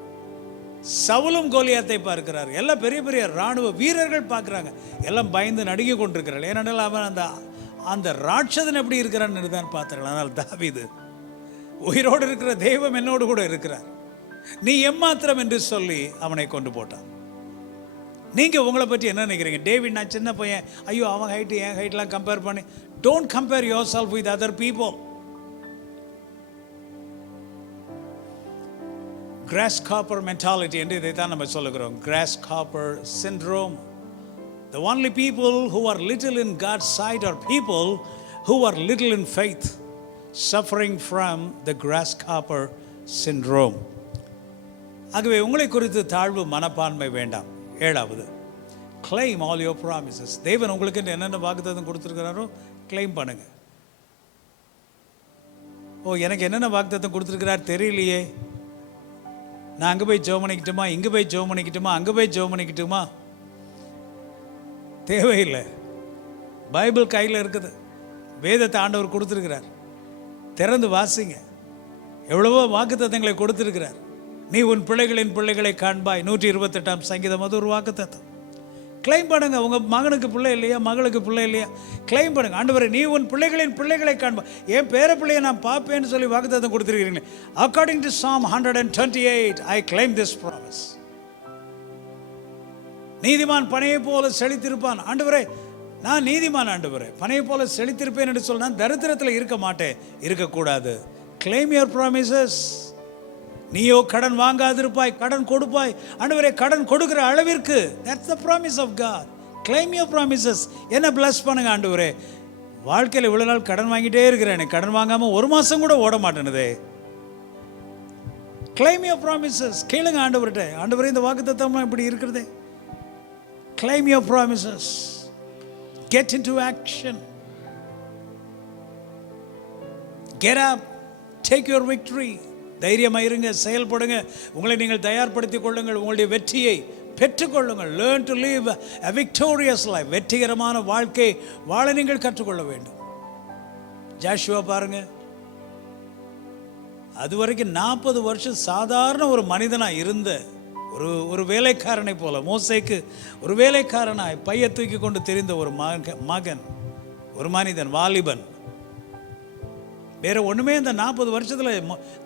சவுலும் கோலியாத்தை பார்க்கிறார், எல்லாம் பெரிய பெரிய இராணுவ வீரர்கள் பார்க்குறாங்க, எல்லாம் பயந்து நடுங்கி கொண்டிருக்கிறார்கள். ஏனென்றால் அவன் அந்த ராட்சதன் எப்படி இருக்கிறான்னு தான் பார்த்தார்கள். ஆனால் தாவீது, உயிரோடு இருக்கிற தெய்வம் என்னோடு கூட இருக்கிறார், நீ எம்மாத்திரம் என்று சொல்லி அவனை கொண்டு போட்டான். நீங்கள் உங்களை பற்றி என்ன நினைக்கிறீங்க? டேவிட், நான் சின்ன பையன், ஐயோ அவன் ஹைட்டு என் ஹைட்லாம் கம்பேர் பண்ணி. Don't compare your self with other people. grasshopper mentality என்று இதை தான் நம்ம சொல்லுகிறோம். grasshopper syndrome. The only people who are little in God's sight are people who are little in faith, suffering from the grasshopper syndrome. ஆகவே உங்களை குறித்து தாழ்வு மனப்பான்மை வேண்டாம். 7வது, claim all your promises. தேவன் உங்களுக்கு என்னென்ன வாக்குத்தத்தம் கொடுத்துருக்கிறாரோ கிளைம் பண்ணுங்க. ஓ, எனக்கு என்னென்ன வாக்குத்தத்தம் கொடுத்துருக்கிறார் தெரியலையே, நான் அங்கே போய் ஜெபம் பண்ணிக்கிட்டுமா, இங்கே போய் ஜெபம் பண்ணிக்கிட்டுமா, அங்கே போய் ஜெபம் பண்ணிக்கிட்டுமா? தேவையில்லை. பைபிள் கையில் இருக்குது, வேதத்தை ஆண்டவர் கொடுத்துருக்கிறார், திறந்து வாசிங்க. எவ்வளவோ வாக்குத்தத்தங்களை கொடுத்துருக்கிறார். நீ உன் பிள்ளைகளின் பிள்ளைகளை காண்பாய், 128ஆம் சங்கீதம், அது ஒரு வாக்குத்தத்தம். கிளைம் பண்ணுங்க. உங்கள் மகனுக்கு பிள்ளை இல்லையா, மகளுக்கு பிள்ளை இல்லையா, கிளைம் பண்ணுங்க. ஆண்டவரே, நீ உன் பிள்ளைகளின் பிள்ளைகளை காண்பா, என் பேர பிள்ளையை நான் பார்ப்பேன்னு சொல்லி வாக்குத்தத்தம் கொடுத்துருக்கிறீங்களே. According to Psalm 128, I claim this promise. நீதிமான் பனையை போல செழித்திருப்பான். ஆண்டவரே, நான் நீதிமான் ஆண்டவரே, பனையை போல செழித்திருப்பேன் என்று சொல்ல, நான் தரித்திரத்தில் இருக்க மாட்டேன், இருக்கக்கூடாது. Claim your promises. நீயோ கடன் வாங்காதிருப்பாய், கடன் கொடுப்பாய். ஆண்டவரே, கடன் கொடுக்கிற அளவிற்கு, that's the promise of God. Claim your promises. என்ன bless பண்ணுங்க ஆண்டவரே. வாழ்க்கையில் இவ்வளவு நாள் கடன் வாங்கிட்டே இருக்கிறேன், கடன் வாங்காம ஒரு மாசம் கூட ஓட மாட்டேனுதே. Claim your promises. கேளுங்க ஆண்டவர்கிட்ட, ஆண்டவரே இந்த வாக்குத்தத்தம்லாம் இப்படி இருக்கிறதே. Claim your promises. Get into action. Get up. Take your victory. தைரியமாக இருங்க, செயல்படுங்க, உங்களை நீங்கள் தயார்படுத்திக் கொள்ளுங்கள், உங்களுடைய வெற்றியை பெற்றுக்கொள்ளுங்கள். Learn to live a victorious life. வெற்றிகரமான வாழ்க்கை வாழ நீங்கள் கற்றுக்கொள்ள வேண்டும். ஜாஷுவா பாருங்க, அது வரைக்கும் 40 வருஷம் சாதாரண ஒரு மனிதனாக இருந்த ஒரு வேலைக்காரனை போல, மோசேக்கு ஒரு வேலைக்காரனாய் பைய தூக்கி கொண்டு தெரிந்த ஒரு மகன், ஒரு மனிதன், வாலிபன். வேற ஒன்றுமே இந்த 40 வருஷத்தில்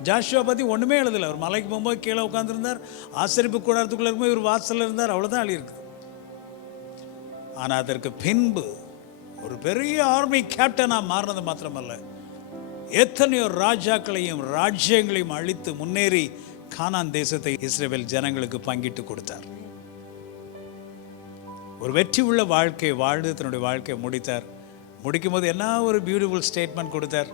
ஜாஷுவா பற்றி ஒன்றுமே எழுதலை. அவர் மலைக்கு போகும்போது கீழே உட்காந்துருந்தார், ஆசரிப்பு கூடாரத்துக்குள்ளே இருக்கும்போது இவர் வாசலில் இருந்தார், அவ்வளோதான் எழுதியிருக்குது. ஆனால் அதற்கு பின்பு ஒரு பெரிய ஆர்மி கேப்டனாக மாறினது மாத்திரமல்ல, எத்தனையோ ராஜாக்களையும் ராஜ்யங்களையும் அழித்து முன்னேறி கானான் தேசத்தை இஸ்ரவேல் ஜனங்களுக்கு பங்கிட்டு கொடுத்தார். ஒரு வெற்றி உள்ள வாழ்க்கை வாழ்ந்து தன்னுடைய வாழ்க்கையை முடித்தார். முடிக்கும் போது என்ன ஒரு பியூட்டிஃபுல் ஸ்டேட்மெண்ட் கொடுத்தார்.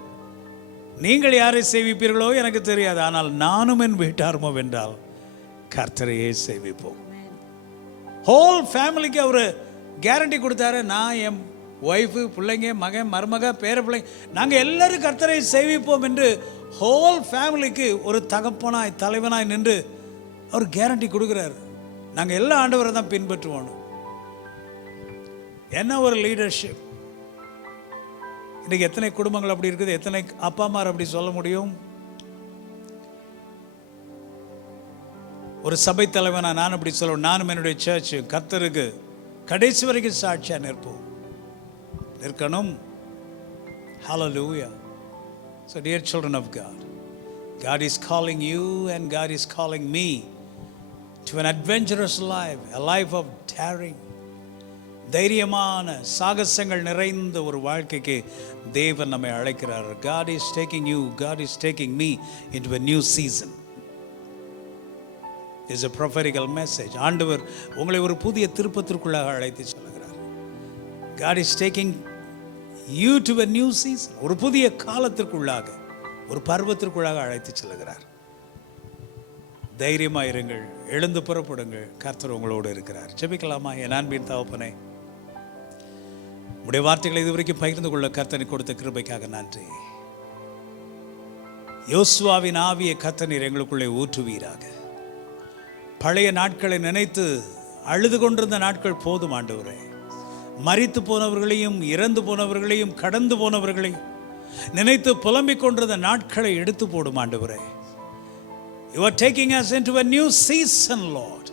நீங்கள் யாரை சேவிப்பீர்களோ எனக்கு தெரியாது, ஆனால் நானும் என் வீட்டாருமோ வென்றால் கர்த்தரையே சேவிப்போம். ஹோல் ஃபேமிலிக்கு அவர் கேரண்டி கொடுத்தாரு. நான், என் ஒய்ஃபு, பிள்ளைங்க, மகன், மருமக, பேர பிள்ளைங்க, நாங்கள் எல்லாரும் கர்த்தரை சேவிப்போம் என்று ஹோல் ஃபேமிலிக்கு ஒரு தகப்பனாய் தலைவனாய் நின்று அவர் கேரண்டி கொடுக்குறாரு. நாங்கள் எல்லா ஆண்டவரை தான் பின்பற்றுவோம். என்ன ஒரு லீடர்ஷிப்! இன்றைக்கி எத்தனை குடும்பங்கள் அப்படி இருக்குது, எத்தனை அப்பா அம்மா அப்படி சொல்ல முடியும்? ஒரு சபை தலைவனா நான் அப்படி சொல்லுவேன். நானும் என்னுடைய சர்ச் கர்த்தருக்கு கடைசி வரைக்கும் சாட்சியா நிற்கணும். Hallelujah. So dear children of God, God is calling you and God is calling me to an adventurous life, a life of daring. தைரியமான சாகசங்கள் நிறைந்த ஒரு வாழ்க்கைக்கு தேவன் நம்மை அழைக்கிறார். God is taking you, God is taking me into a new season. It's a prophetical message. ஆண்டவர் உங்களை ஒரு புதிய திருப்பத்திற்குள்ளாக அழைத்து செல்கிறார். God is taking you to a new season. ஒரு புதிய காலத்திற்குள்ளாக, ஒரு பருவத்திற்குள்ளாக அழைத்து செல்கிறார். தைரியமாக இருங்கள், எழுந்து புறப்படுங்கள், கர்த்தர் உங்களோடு இருக்கிறார். ஜெபிக்கலாமா? என் அன்பின் தகப்பனே, உடைய வார்த்தைகளை இதுவரைக்கும் பகிர்ந்து கொள்ள கர்த்தனை கொடுத்த கிருபைக்காக நன்றி. யோசுவாவின் ஆவியை கர்த்தர் எங்களுக்குள்ளே ஊற்றுவீராக. பழைய நாட்களை நினைத்து அழுது கொண்டிருந்த நாட்கள் போதும் ஆண்டவரே. மரித்து போனவர்களையும் இறந்து போனவர்களையும் கடந்து போனவர்களையும் நினைத்து புலம்பிக் கொண்டிருந்த நாட்களை எடுத்து போடும் ஆண்டவரே. You are taking us into a new season, Lord.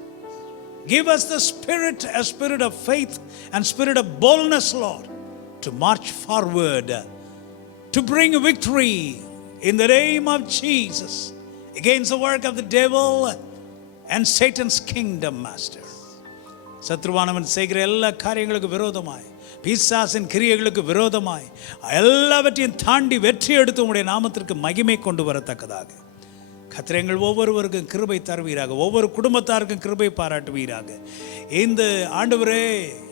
Give us the spirit, a spirit of faith and spirit of boldness, Lord, to march forward, to bring victory in the name of Jesus against the work of the devil and Satan's kingdom, Master. சத்ருவானவன் செய்கிற எல்லா காரியங்களுக்கு விரோதமாய், பிசாசின் கிரியைகளுக்கு கர்த்தர் எங்கள் ஒவ்வொருவருக்கும் கிருபை தருவீராக, ஒவ்வொரு குடும்பத்தாருக்கும் கிருபை பாராட்டுவீராக. இந்த ஆண்டவரே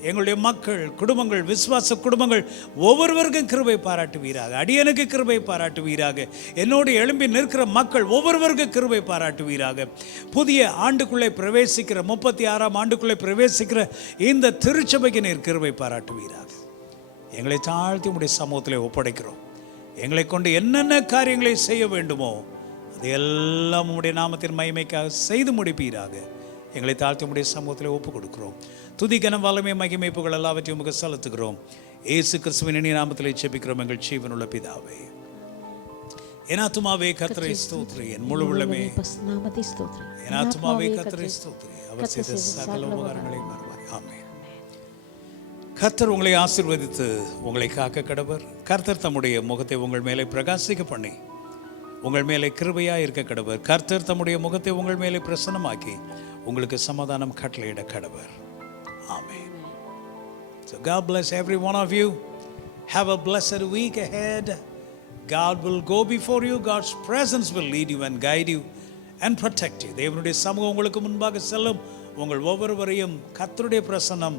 எங்களுடைய மக்கள் குடும்பங்கள், விசுவாச குடும்பங்கள் ஒவ்வொருவருக்கும் கிருபை பாராட்டுவீராக. அடியனுக்கு கிருபை பாராட்டுவீராக. என்னோடு எழும்பி நிற்கிற மக்கள் ஒவ்வொருவருக்கும் கிருபை பாராட்டுவீராக. புதிய ஆண்டுக்குள்ளே பிரவேசிக்கிற 36ஆம் ஆண்டுக்குள்ளே பிரவேசிக்கிற இந்த திருச்சபைக்கு நீர் கிருபை பாராட்டுவீராக. எங்களை தாழ்த்தி உம்முடைய சமூகத்தில் ஒப்படைக்கிறோம். எங்களை கொண்டு என்னென்ன காரியங்களை செய்ய வேண்டுமோ அதையெல்லாம் உம்முடைய நாமத்தின் மகிமைக்காக செய்து முடிப்பீராக. எங்களை தாழ்த்தி உம்முடைய சமூகத்தில் ஒப்புக் கொடுக்கிறோம். துதி கனம் வல்லமை மகிமை புகழ் எல்லாவற்றையும் உமக்கு செலுத்துகிறோம். இயேசு கிறிஸ்துவின் இனிய நாமத்தில் ஜெபிக்கிறோம் எங்கள் ஜீவனுள்ள பிதாவே. என் ஆத்துமாவே கர்த்தரை ஸ்தோத்திரி, என் முழு உள்ளமே என் ஆத்துமாவே கர்த்தரை ஸ்தோத்திரி, அவர் செய்த சகல உபகாரங்களையும் மறவாதே. ஆமென். கர்த்தர் உங்களை ஆசீர்வதித்து உங்களை காக்க கடவர். கர்த்தர் தம்முடைய முகத்தை உங்கள் மேலே பிரகாசிக்க பண்ணி உங்கள் மேலே கிருபையாக இருக்க கடவர். கர்த்தர் தம்முடைய முகத்தை உங்கள் மேலே பிரசன்னமாக்கி உங்களுக்கு சமாதானம் கட்டளையிட கடவர். ஆமென். So God bless every one of you. Have a blessed week ahead. God will go before you. God's presence will lead you and guide you and protect you. தேவனுடைய சமூகம் உங்களுக்கு முன்பாக செல்லும். உங்கள் ஒவ்வொருவரையும் கர்த்தருடைய பிரசன்னம்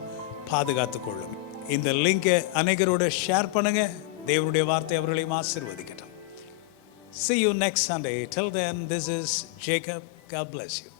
பாதுகாத்துக் கொள்ளும். இந்த லிங்கை அநேகரோடு ஷேர் பண்ணுங்க. தேவனுடைய வார்த்தை அவர்களையும் ஆசீர்வதிக்கட்டும். See you next Sunday. Till then, this is Jacob. God bless you.